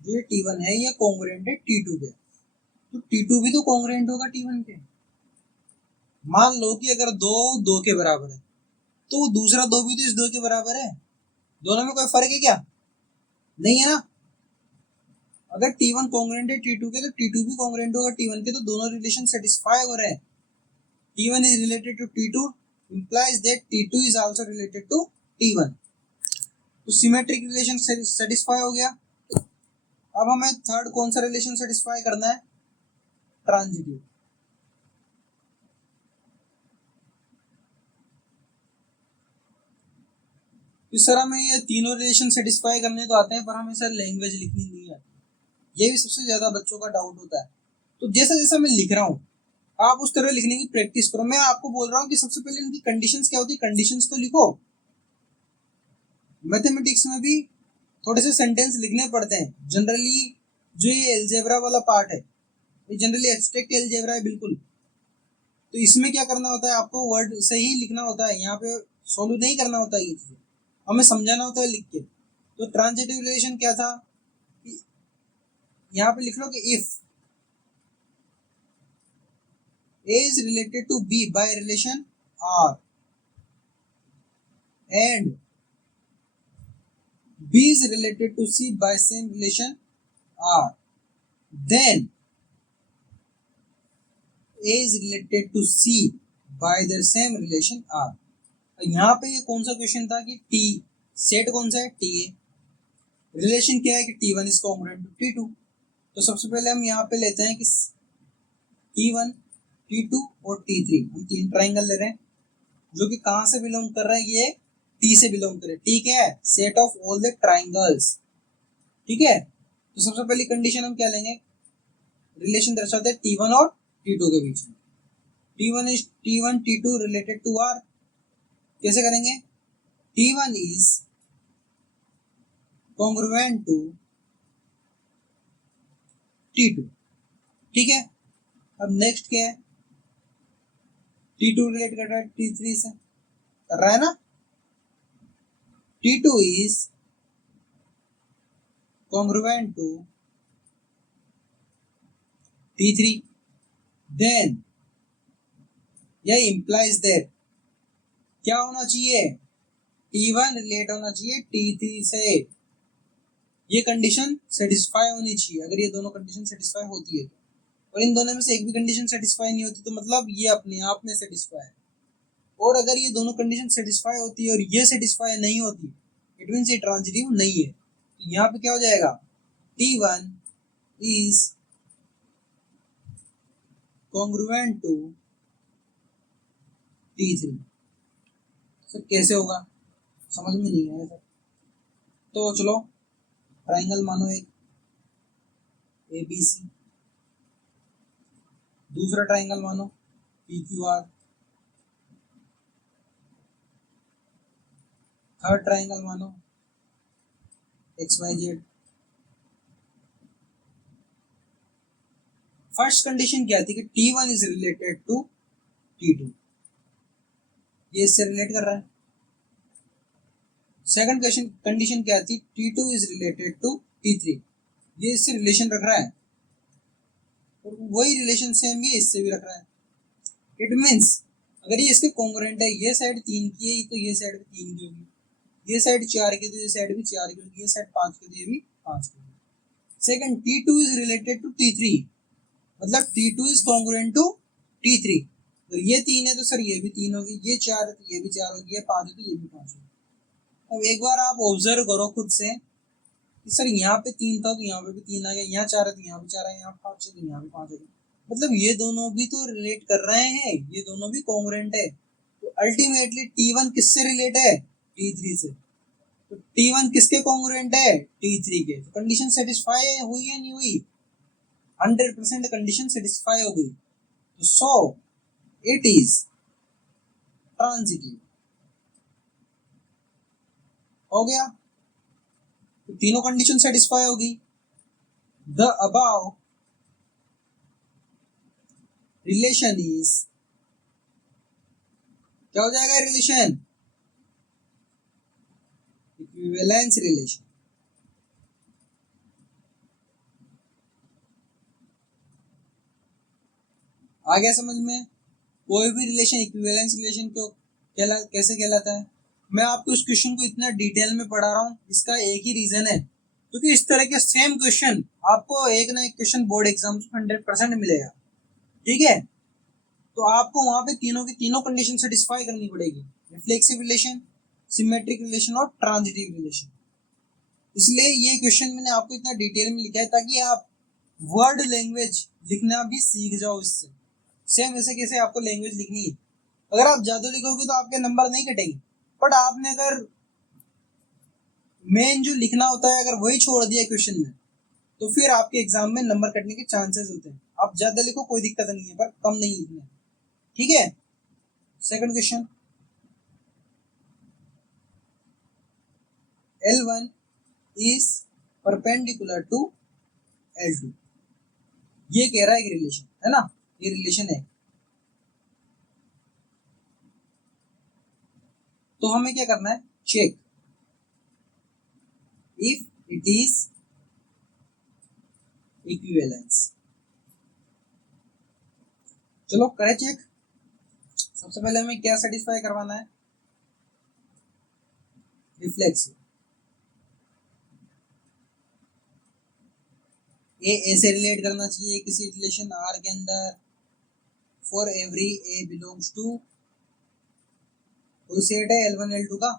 जो ये T1 है ये कॉन्ग्रुएंट है T2 के, तो T2 भी तो कॉन्ग्रुएंट होगा T1 के। मान लो कि अगर दो के बराबर है तो दूसरा दो भी तो इस दो के बराबर है, दोनों में कोई फर्क है क्या, नहीं है ना। अगर T1 कॉन्ग्रुएंट है T2 के तो T2 भी कॉन्ग्रुएंट होगा T1 के, तो दोनों रिलेशन सेटिस्फाई हो रहे हैं। T1 is related to T2 implies that T2 is also related to T1, तो सिमेट्रिक रिलेशन सेटिस्फाई हो गया। अब हमें थर्ड कौन सा रिलेशन सेटिस्फाई करना है, ट्रांजिटिव। इस तरह में ये तीनों रिलेशन सेटिस्फाई करने तो आते हैं, पर हमें सर लैंग्वेज लिखनी नहीं आती, ये भी सबसे ज्यादा बच्चों का डाउट होता है। तो जैसा जैसा मैं लिख रहा हूँ आप उस तरह लिखने की प्रैक्टिस करो। मैं आपको बोल रहा हूँ कि सबसे पहले इनकी कंडीशंस क्या होती है, कंडीशंस तो लिखो। मैथमेटिक्स में भी थोड़े से सेंटेंस लिखने पड़ते हैं जनरली, जो ये एल्जेब्रा वाला पार्ट है ये जनरली एब्स्ट्रैक्ट एल्जेब्रा है बिल्कुल, तो इसमें क्या करना होता है, आपको वर्ड से ही लिखना होता है, यहाँ पे सोल्व नहीं करना होता है, ये चीजें हमें समझाना होता है लिख के। तो ट्रांजिटिव रिलेशन क्या था, यहाँ पे लिख लो कि if A is related to B by relation R and B is related to C by same relation R, then A is related to C by the same relation R। यहाँ पे ये कौन सा क्वेश्चन था कि T set कौन सा है, T है, रिलेशन क्या है कि T1 is congruent to T2। तो सबसे पहले हम यहाँ पे लेते हैं कि T1 T2 और T3, हम तीन ट्राइंगल ले रहे हैं जो कि कहां से बिलोंग कर रहा है, ये T से बिलोंग कर रहा है। ठीक है, set of all the triangles. ठीक है, तो सबसे पहली कंडीशन हम क्या लेंगे, रिलेशन दर्शाते हैं T1 और T2 के बीच में। T1 T2 related to R, कैसे करेंगे, T1 is congruent to T2। ठीक है, अब नेक्स्ट क्या है, T2 रिलेट कर रहा है T3 से, कर रहा है ना। T2 is congruent to T3, then यह implies that क्या होना चाहिए, T1 रिलेट होना चाहिए T3 से, ये कंडीशन सेटिस्फाई होनी चाहिए। अगर ये दोनों कंडीशन सेटिस्फाई होती है और इन दोनों में से एक भी कंडीशन सेटिस्फाई नहीं होती तो मतलब ये अपने आप में सेटिस्फाई है। और अगर ये दोनों कंडीशन सेटिस्फाई होती है और ये सेटिस्फाई नहीं होती, इट मींस ये ट्रांजिटिव नहीं है। तो यहाँ पे क्या हो जाएगा, T1 is congruent to T3। Sir कैसे होगा, समझ में नहीं आया सर। तो चलो ट्राइंगल मानो एक ABC, दूसरा ट्राइंगल मानो PQR, थर्ड ट्राइंगल मानो XYZ। फर्स्ट कंडीशन क्या थी कि T1 is related to T2, ये इससे रिलेट कर रहा है। सेकंड कंडीशन क्या थी, T2 is related to T3, ये इससे रिलेशन रख रहा है और वही रिलेशन सेम ये इससे भी रख रहा है। इट मींस अगर ये इसके कॉन्ग्रुएंट है, ये साइड 3 की है तो ये साइड भी 3 की होगी, ये साइड 4 की तो ये साइड भी 4 की होगी, ये साइड 5 की तो ये भी 5 की होगी। Second, T2 is related to T3, मतलब T2 is congruent to T3। तो ये 3 है तो सर ये भी 3 होगी, ये 4 है तो ये भी 4 होगी, ये 5 है तो ये भी 5 होगी। अब एक बार आप ऑब्जर्व करो खुद से कि सर यहाँ पे 3 था तो यहाँ पे भी 3 आ गया, यहाँ 4 है तो यहाँ भी 4 है, यहाँ 5 है तो यहाँ भी 5 है, मतलब ये दोनों भी तो रिलेट कर रहे हैं, ये दोनों भी कॉन्ग्रुएंट है। तो अल्टीमेटली T1 किससे रिलेट है? T3 से। तो T1 किसके कॉन्ग्रुएंट है? T3 के। तो कंडीशन सेटिस्फाई हुई या नहीं हुई? 100% कंडीशन सेटिस्फाई हो गई। तो सो इट इज ट्रांजिटिव। हो गया, तो तीनों कंडीशन सेटिस्फाई होगी। द अबाव रिलेशन इज, क्या हो जाएगा रिलेशन? Equivalence relation. आ गया समझ में? कोई भी रिलेशन इक्विवेलेंस रिलेशन को कैसे कहलाता है? मैं आपको इस क्वेश्चन को इतना डिटेल में पढ़ा रहा हूँ, इसका एक ही रीजन है, क्योंकि इस तरह के सेम क्वेश्चन आपको एक ना एक क्वेश्चन बोर्ड एग्जाम में 100% मिलेगा। ठीक है, तो आपको वहां पे तीनों की तीनों कंडीशन सेटिस्फाई करनी पड़ेगी, रिफ्लेक्सिव रिलेशन, सिमेट्रिक रिलेशन और ट्रांजिटिव रिलेशन। इसलिए ये क्वेश्चन मैंने आपको इतना डिटेल में लिखा है ताकि आप वर्ड लैंग्वेज लिखना भी सीख जाओ इससे। सेम ऐसे कैसे आपको लैंग्वेज लिखनी है, अगर आप ज्यादा लिखोगे तो आपके नंबर नहीं कटेंगे, बट आपने अगर मेन जो लिखना होता है अगर वही छोड़ दिया क्वेश्चन में तो फिर आपके एग्जाम में नंबर कटने के चांसेस होते हैं। आप ज्यादा लिखो कोई दिक्कत नहीं है, पर कम नहीं लिखना है। ठीक है, second question, L1 is perpendicular to L2। ये कह रहा है एक रिलेशन है ना, ये रिलेशन है। तो हमें क्या करना है? Check if it is equivalence. चलो करें चेक। सबसे पहले हमें क्या सेटिस्फाई करवाना है? रिफ्लेक्सिव। ए से रिलेट करना चाहिए किसी रिलेशन आर के अंदर, for every A belongs to, कोई सेट है L1 L2 का,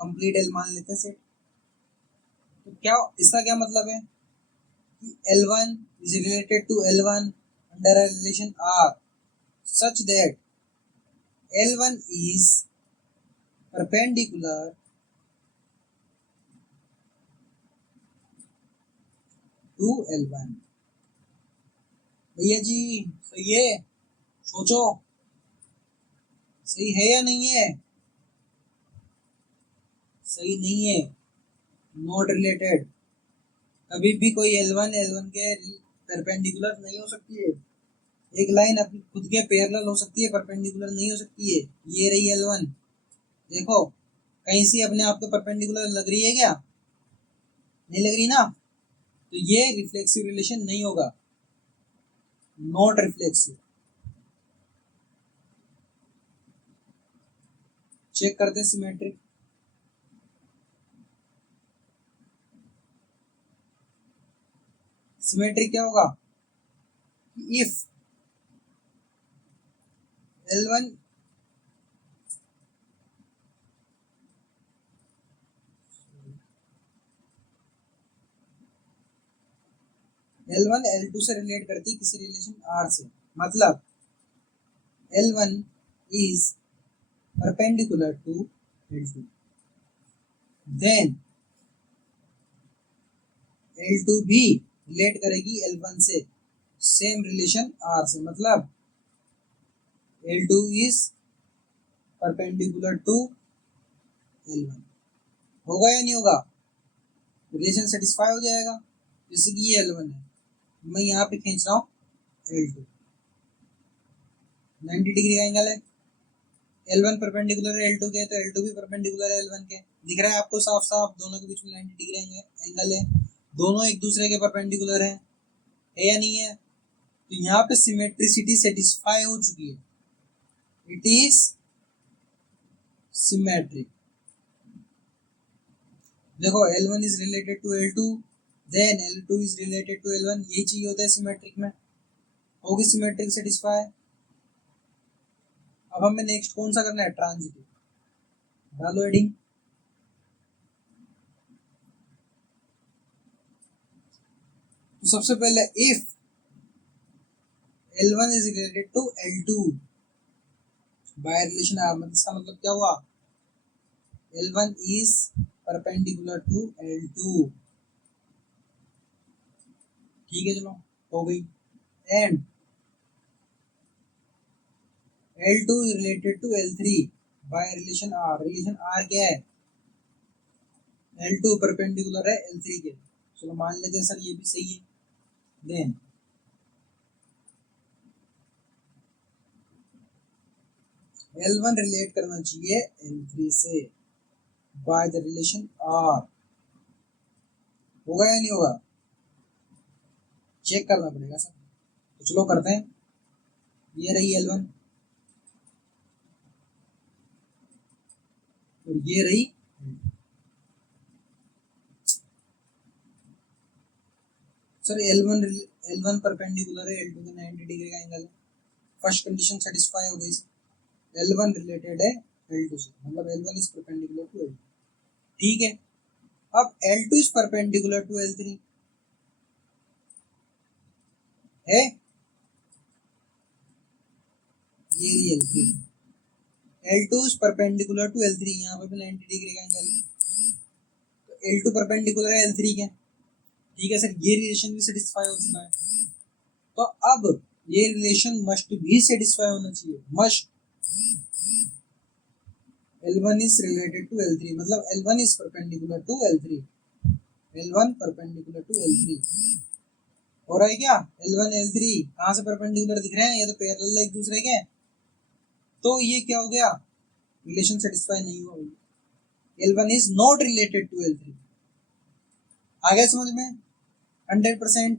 कंप्लीट L मान लेते हैं सेट। तो क्या इसका क्या मतलब है कि L1 is related to L1 under a relation R such that L1 is perpendicular to L1। भैया जी सही है? सोचो सही है या नहीं है? सही नहीं है, नॉट रिलेटेड। कभी भी कोई L1 L1 के परपेंडिकुलर नहीं हो सकती है। एक लाइन अपनी खुद के पैरेलल हो सकती है, परपेंडिकुलर नहीं हो सकती है। ये रही L1, देखो कहीं से अपने आप को परपेंडिकुलर लग रही है क्या? नहीं लग रही ना, तो ये रिफ्लेक्सिव रिलेशन नहीं होगा, नॉट रिफ्लेक्सिव। चेक करते हैं सिमेट्रिक। सिमेट्रिक क्या होगा? इफ L1 L1 L2 से रिलेट करती है किसी रिलेशन R से, मतलब L1 is perpendicular to L2, then L2 भी रिलेट करेगी L1 से, सेम रिलेशन R से, मतलब L2 is perpendicular to L1। होगा या नहीं होगा? रिलेशन सेटिस्फाई हो जाएगा। जैसे कि ये L1 है, मैं यहाँ पे खींच रहा हूँ L2, 90 डिग्री का एंगल है, L1 परपेंडिकुलर है L2 के, तो L2 भी परपेंडिकुलर है L1 के। दिख रहा है आपको साफ साफ, दोनों के बीच में 90 डिग्री एंगल है, दोनों एक दूसरे के परपेंडिकुलर है या नहीं है? तो यहाँ पे सिमेट्रिसिटी सेटिस्फाई हो चुकी है। It is symmetric. देखो L1 is related to L2, then L2 is related to L1, यही चाहिए होता है सिमेट्रिक में। होगी सिमेट्रिक सेटिस्फाई। अब हमें नेक्स्ट कौन सा करना है, ट्रांजिटिव। डालो हेडिंग। तो सबसे पहले if L1 is related to L2 by relation R, मतलब इसका मतलब क्या हुआ, L1 is perpendicular to L2। ठीक है, चलो हो गई। And L2 is related to L3 by relation R। Relation R क्या है, L2 परपेंडिकुलर है L3 के। चलो मान लेते हैं सर ये भी सही है। देन L1 रिलेट करना चाहिए L3 से बाय द रिलेशन R। होगा या नहीं होगा, चेक करना पड़ेगा सर। तो चलो करते हैं। ये रही L1 और ये रही सर L1 परपेंडिकुलर है L2 के 90 डिग्री का एंगल है। फर्स्ट कंडीशन सेटिस्फाई हो गई। L1 रिलेटेड है L2 से, मतलब L1 is perpendicular to L2। ठीक है, अब L2 is perpendicular to L3 है, ये रही L3। L2 is perpendicular to L3, यहाँ पे भी 90 डिग्री का एंगल है। तो L2 परपेंडिकुलर है L3 के। ठीक है सर, ये रिलेशन भी सेटिस्फाई हो चुका है। तो अब ये रिलेशन मस्ट भी सेटिस्फाई होना चाहिए, must. L1 is related to L3, मतलब L1 is perpendicular to L3, L1 perpendicular to L3 हो रहा है क्या। L1 L3 कहाँ से परपेंडिकुलर दिख रहे हैं, ये तो पैरेलल है एक दूसरे के। तो ये क्या हो गया, रिलेशन सेटिस्फाई नहीं हुआ। L1 is not related to L3। आ गया समझ में 100%।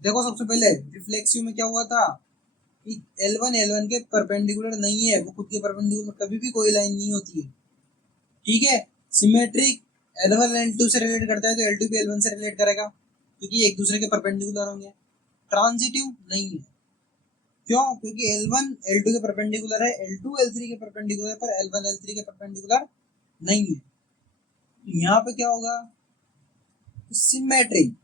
देखो सबसे पहले रिफ्लेक्सिव में क्या हुआ था कि L1 के परपेंडिकुलर नहीं है, वो खुद के परपेंडिकुलर कभी भी कोई लाइन नहीं होती है। ठीक है, सिमेट्रिक L1 L2 से रिलेट करता है तो L2 भी L1 से रिलेट करेगा क्योंकि एक दूसरे के परपेंडिकुलर होंगे। ट्रांजिटिव नहीं है, क्यों, क्योंकि L1 L2 के परपेंडिकुलर है, L2 L3 के परपेंडिकुलर, पर L1 L3 के परपेंडिकुलर नहीं है। तो यहाँ पे क्या होगा, symmetric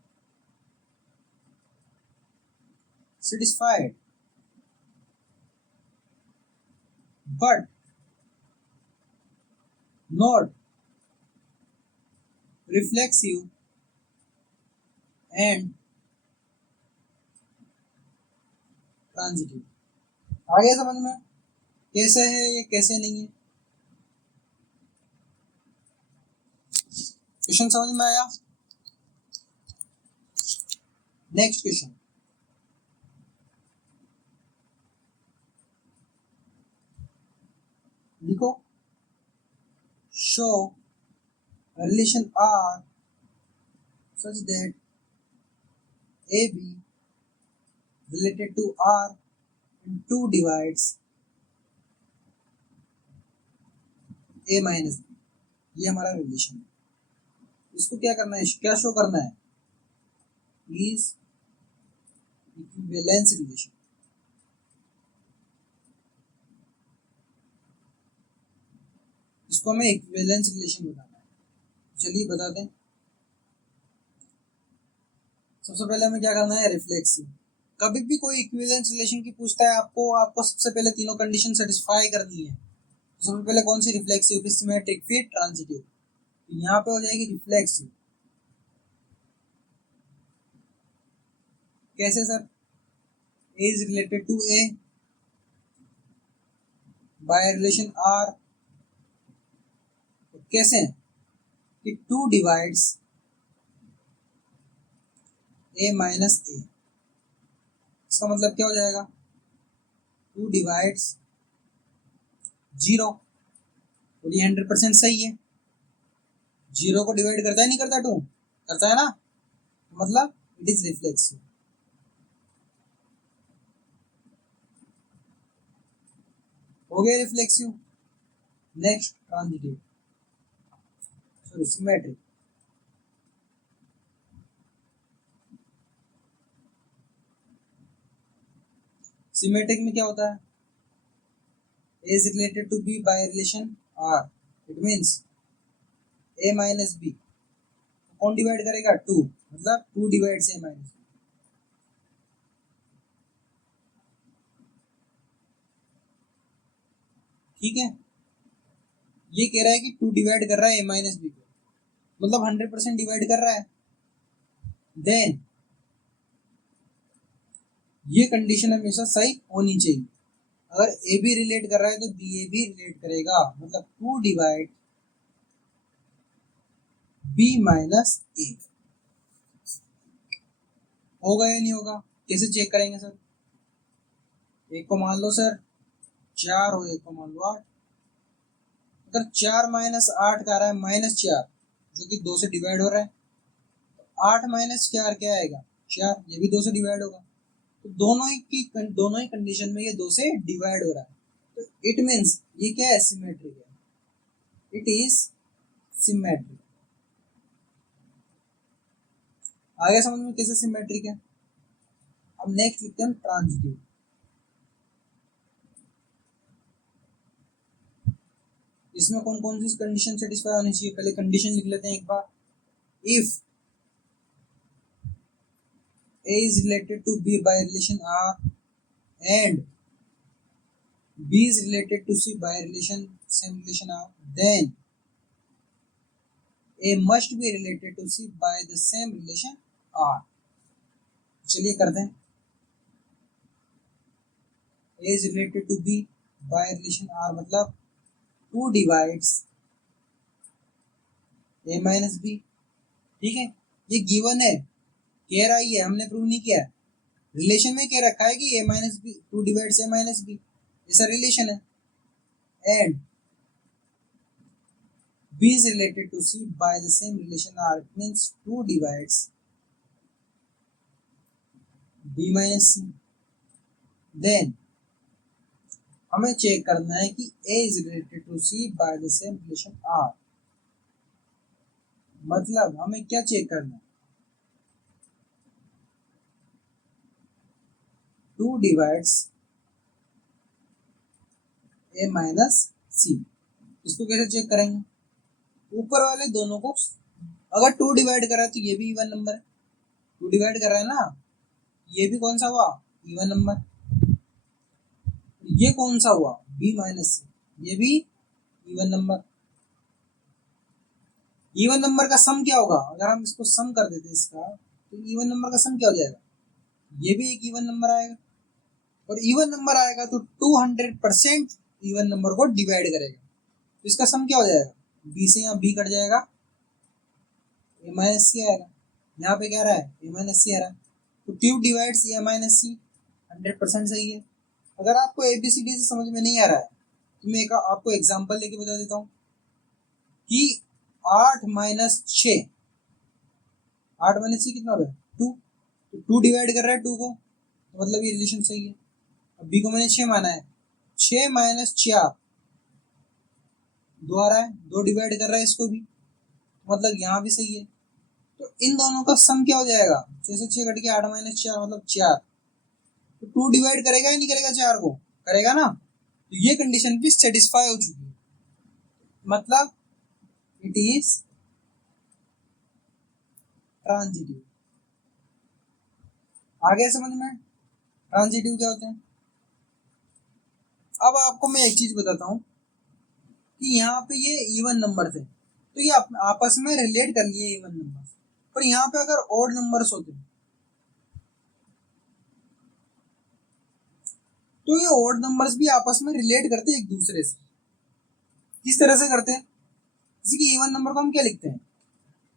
satisfied but not reflexive and transitive। आ गया समझ में, कैसे है ये कैसे नहीं है। क्वेश्चन समझ में आया। नेक्स्ट क्वेश्चन, लिखो, show relation R such that AB related to R and 2 divides A minus B। ये हमारा रिलेशन है, इसको क्या करना है, क्या शो करना है, इज इक्विवेलेंस रिलेशन। इसको हमें इक्विवेलेंस रिलेशन बताना है। चलिए बता दें। सबसे पहले हमें क्या करना है, रिफ्लेक्सिव। कभी भी कोई इक्विवेलेंस रिलेशन की पूछता है आपको सबसे पहले तीनों कंडीशन सेटिस्फाई करनी है। तो सबसे पहले कौन सी, रिफ्लेक्सिव, फिर सिमेट्रिक, फिर ट्रांजिटिव। तो यहाँ पे हो जाएगी रिफ्लेक्सिव। कैसे sir, A is related to A by relation R। कैसे, कि 2 डिवाइड्स A माइनस A। इसका मतलब क्या हो जाएगा, 2 डिवाइड्स 0। और ये 100% सही है, 0 को डिवाइड करता है नहीं करता, 2 करता है ना, मतलब इट इज रिफ्लेक्सिव। हो गया reflexive. Next transitive, sorry symmetric. Symmetric में क्या होता है? A is related to B by relation R. It means A minus B. कौन डिवाइड करेगा? 2, मतलब 2 डिवाइड्स A minus B. ठीक है, ये कह रहा है कि 2 डिवाइड कर रहा है A minus B को, मतलब 100% डिवाइड कर रहा है। देन ये कंडीशन हमेशा सही होनी चाहिए। अगर ए भी रिलेट कर रहा है तो बी ए भी रिलेट करेगा, मतलब 2 डिवाइड बी माइनस ए। होगा या नहीं होगा? कैसे चेक करेंगे सर? एक को मान लो सर 4 और एक को मान लो 8। अगर 4 माइनस 8 का आ रहा है -4, जो कि 2 से डिवाइड हो रहा है, तो 8 माइनस 4 क्या आएगा? 4। ये भी 2 से डिवाइड होगा, तो दोनों ही कंडीशन में ये 2 से डिवाइड हो रहा है, तो इट मीन्स ये क्या है? सिमेट्रिक है। It is symmetric. आगे समझ में कैसे सिमेट्रिक है? अब नेक्स्ट लिखते हैं ट्रांजिटिव। इसमें कौन कौन सी कंडीशन सेटिस्फाई होनी चाहिए? पहले कंडीशन लिख लेते हैं एक बार। If A is related to B by relation R and B is related to C by same relation R, then A must be related to C by the same relation R. चलिए करते हैं। A is related to B by relation R, मतलब 2 divides A minus B। ठीक है, ये given है, कह रहा है, हमने प्रूव नहीं किया। रिलेशन में कह रखा है कि A minus B 2 divides A minus B, ऐसा रिलेशन है। And B is related to C by the same relation R, it means 2 divides B minus C। Then हमें चेक करना है कि A is related to C by the same relation R, मतलब हमें क्या check करना है? 2 divides A minus C। इसको कैसे चेक करेंगे? ऊपर वाले दोनों को, अगर 2 डिवाइड करा है तो ये भी इवन नंबर है। 2 डिवाइड कर रहा है ना, ये भी कौन सा हुआ? Even number. ये कौन सा हुआ? B माइनस C, ये भी इवन नंबर। इवन नंबर का सम क्या होगा? अगर हम इसको सम कर देते इसका, तो इवन नंबर का सम क्या हो जाएगा? ये भी एक इवन नंबर आएगा, और इवन नंबर आएगा तो 200% इवन नंबर को डिवाइड करेगा, तो इसका सम क्या हो जाएगा? B से यहाँ B कट जाएगा, A माइनस C आएगा। यहाँ पे क्या रहा है? A माइनस C आ रहा है, तो 2 डिवाइड्स A माइनस C 100% सही है। अगर आपको ABCD से समझ में नहीं आ रहा है तो मैं आपको एग्जांपल लेके बता देता हूँ कि 8 माइनस 6, 8 माइनस 6 कितना हो रहा है? 2, तो 2 डिवाइड कर रहा है 2 को, तो मतलब ये रिलेशन सही है। अब B को मैंने 6 माना है, 6 माइनस 4 2 आ रहा है, 2 डिवाइड कर रहा है इसको भी, मतलब यहाँ भी सही है। तो इन दोनों का सम क्या हो जाएगा? 6 से 6 कट के 8 माइनस 4 मतलब 4, तो 2 डिवाइड करेगा या नहीं करेगा? 4 को करेगा ना, तो ये कंडीशन भी सेटिस्फाई हो चुकी है, मतलब इट इज ट्रांजिटिव। आगे समझ में ट्रांजिटिव क्या होते हैं? अब आपको मैं एक चीज बताता हूँ कि यहाँ पे ये इवन नंबर थे, तो ये आपस में रिलेट कर लिए इवन नंबर, पर यहाँ पे अगर ऑड नंबर्स होते तो ये ऑड नंबर्स भी आपस में रिलेट करते एक दूसरे से। किस तरह से करते हैं? जैसे कि इवन नंबर को हम क्या लिखते हैं?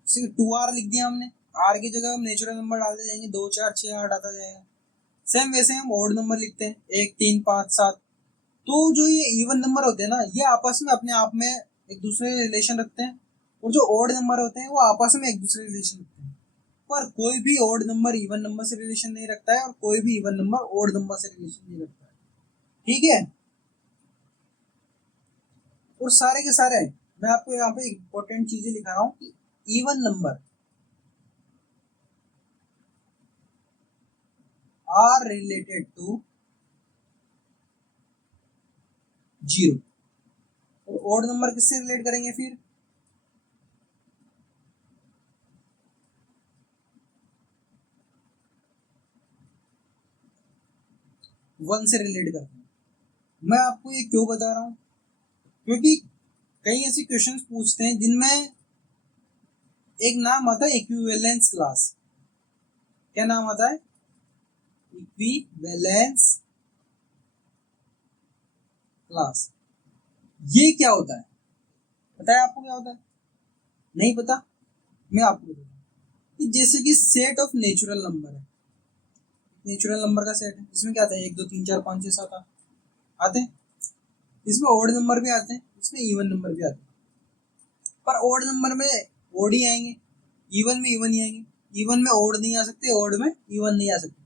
जैसे 2R लिख दिया हमने, R की जगह हम नेचुरल नंबर डालते जाएंगे, 2 4 6 8 आता जाएगा। सेम वैसे हम ऑड नंबर लिखते हैं, 1 3 5 7। तो जो ये इवन नंबर होते हैं ना, ये आपस में अपने आप में एक दूसरे रिलेशन रखते हैं, और जो ऑड नंबर होते हैं वो आपस में एक दूसरे रिलेशन रखते हैं। पर कोई भी ऑड नंबर इवन नंबर से रिलेशन नहीं रखता है, और कोई भी इवन नंबर ऑड नंबर से रिलेशन नहीं रखता है। ठीक है, और सारे के सारे मैं आपको यहाँ पे इंपॉर्टेंट चीजें लिखा रहा हूँ कि even number are related to 0 और ऑड नंबर किससे रिलेट करेंगे फिर? वन से रिलेट करते हैं। मैं आपको ये क्यों बता रहा हूँ? क्योंकि कई ऐसे क्वेश्चंस पूछते हैं जिनमें एक नाम आता है इक्विवेलेंस क्लास। क्या नाम आता है? Equivalence class. ये क्या होता है? पता है आपको क्या होता है? नहीं पता? मैं आपको बताता हूँ कि जैसे कि सेट ऑफ नेचुरल नंबर है, नेचुरल नंबर का सेट है, इसमें क्या आता है? 1 2 3 4 5 6 7 आते हैं। इसमें ऑड नंबर भी आते हैं, इसमें इवन नंबर भी आते हैं। पर ऑड नंबर में ऑड ही आएंगे, इवन में इवन ही आएंगे। इवन में ऑड नहीं आ सकते, ऑड में इवन नहीं आ सकते।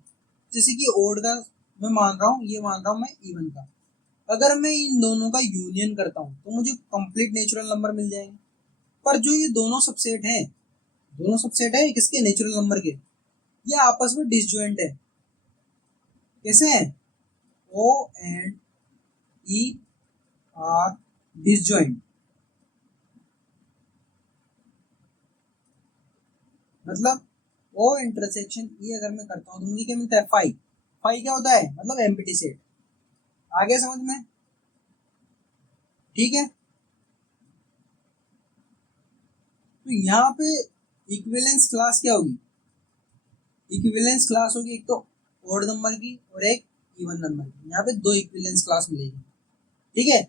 जैसे कि ऑड का मैं मान रहा हूँ, ये मान रहा हूँ मैं इवन का। अगर मैं इन दोनों का यूनियन करता हूँ तो मुझे कंप्लीट नेचुरल नंबर मिल जाएंगे। पर जो ये दोनों सबसेट हैं, दोनों सबसेट है किसके? नेचुरल नंबर के। ये आपस में डिसजॉइंट है। कैसे है? O and E are disjoint. मतलब ओ इंटरसेक्शन ई अगर मैं करता हूँ तो मुझे क्या मिलता है? फाइव। फाइव क्या होता है? मतलब एम्प्टी सेट। आगे समझ में? ठीक है। तो यहाँ पे इक्विवेलेंस क्लास क्या होगी? इक्विवेलेंस क्लास होगी एक तो ऑड नंबर की और एक इवन नंबर की। यहाँ पे दो इक्विवेलेंस क्लास मिलेगी। ठीक है।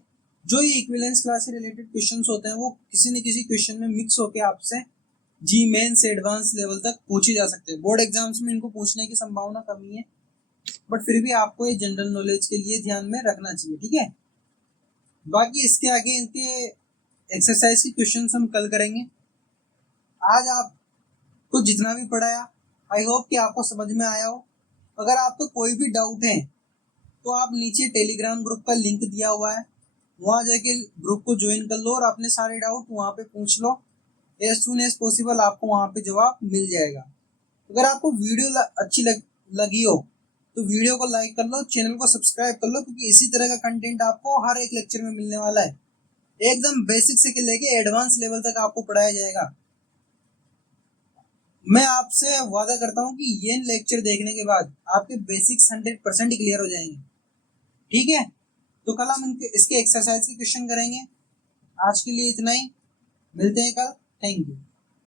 जो ये इक्विवेलेंस क्लास से रिलेटेड क्वेश्चंस होते हैं वो किसी न किसी क्वेश्चन में मिक्स होके आपसे जी मेन से एडवांस लेवल तक पूछे जा सकते हैं। बोर्ड एग्जाम्स में इनको पूछने की संभावना कमी है, बट फिर भी आपको ये जनरल नॉलेज के लिए ध्यान में रखना चाहिए। ठीक है। बाकी इसके आगे इनके एक्सरसाइज के क्वेश्चन हम कल करेंगे। आज आपको जितना भी पढ़ाया आई होप कि आपको समझ में आया हो। अगर आपको कोई भी डाउट है तो आप नीचे टेलीग्राम ग्रुप का लिंक दिया हुआ है, वहां जाके ग्रुप को ज्वाइन कर लो और अपने सारे डाउट वहां पे पूछ लो। एज सुन एज पॉसिबल आपको वहां पे जवाब मिल जाएगा। अगर आपको वीडियो अच्छी लगी हो तो वीडियो को लाइक कर लो, चैनल को सब्सक्राइब कर लो, क्योंकि इसी तरह का कंटेंट आपको हर एक लेक्चर में मिलने वाला है। एकदम बेसिक से लेके एडवांस लेवल तक आपको पढ़ाया जाएगा। मैं आपसे वादा करता हूँ कि ये लेक्चर देखने के बाद आपके बेसिक्स 100% क्लियर हो जाएंगे। ठीक है। तो कल हम इसके एक्सरसाइज के क्वेश्चन करेंगे। आज के लिए इतना ही, मिलते हैं कल। Thank you.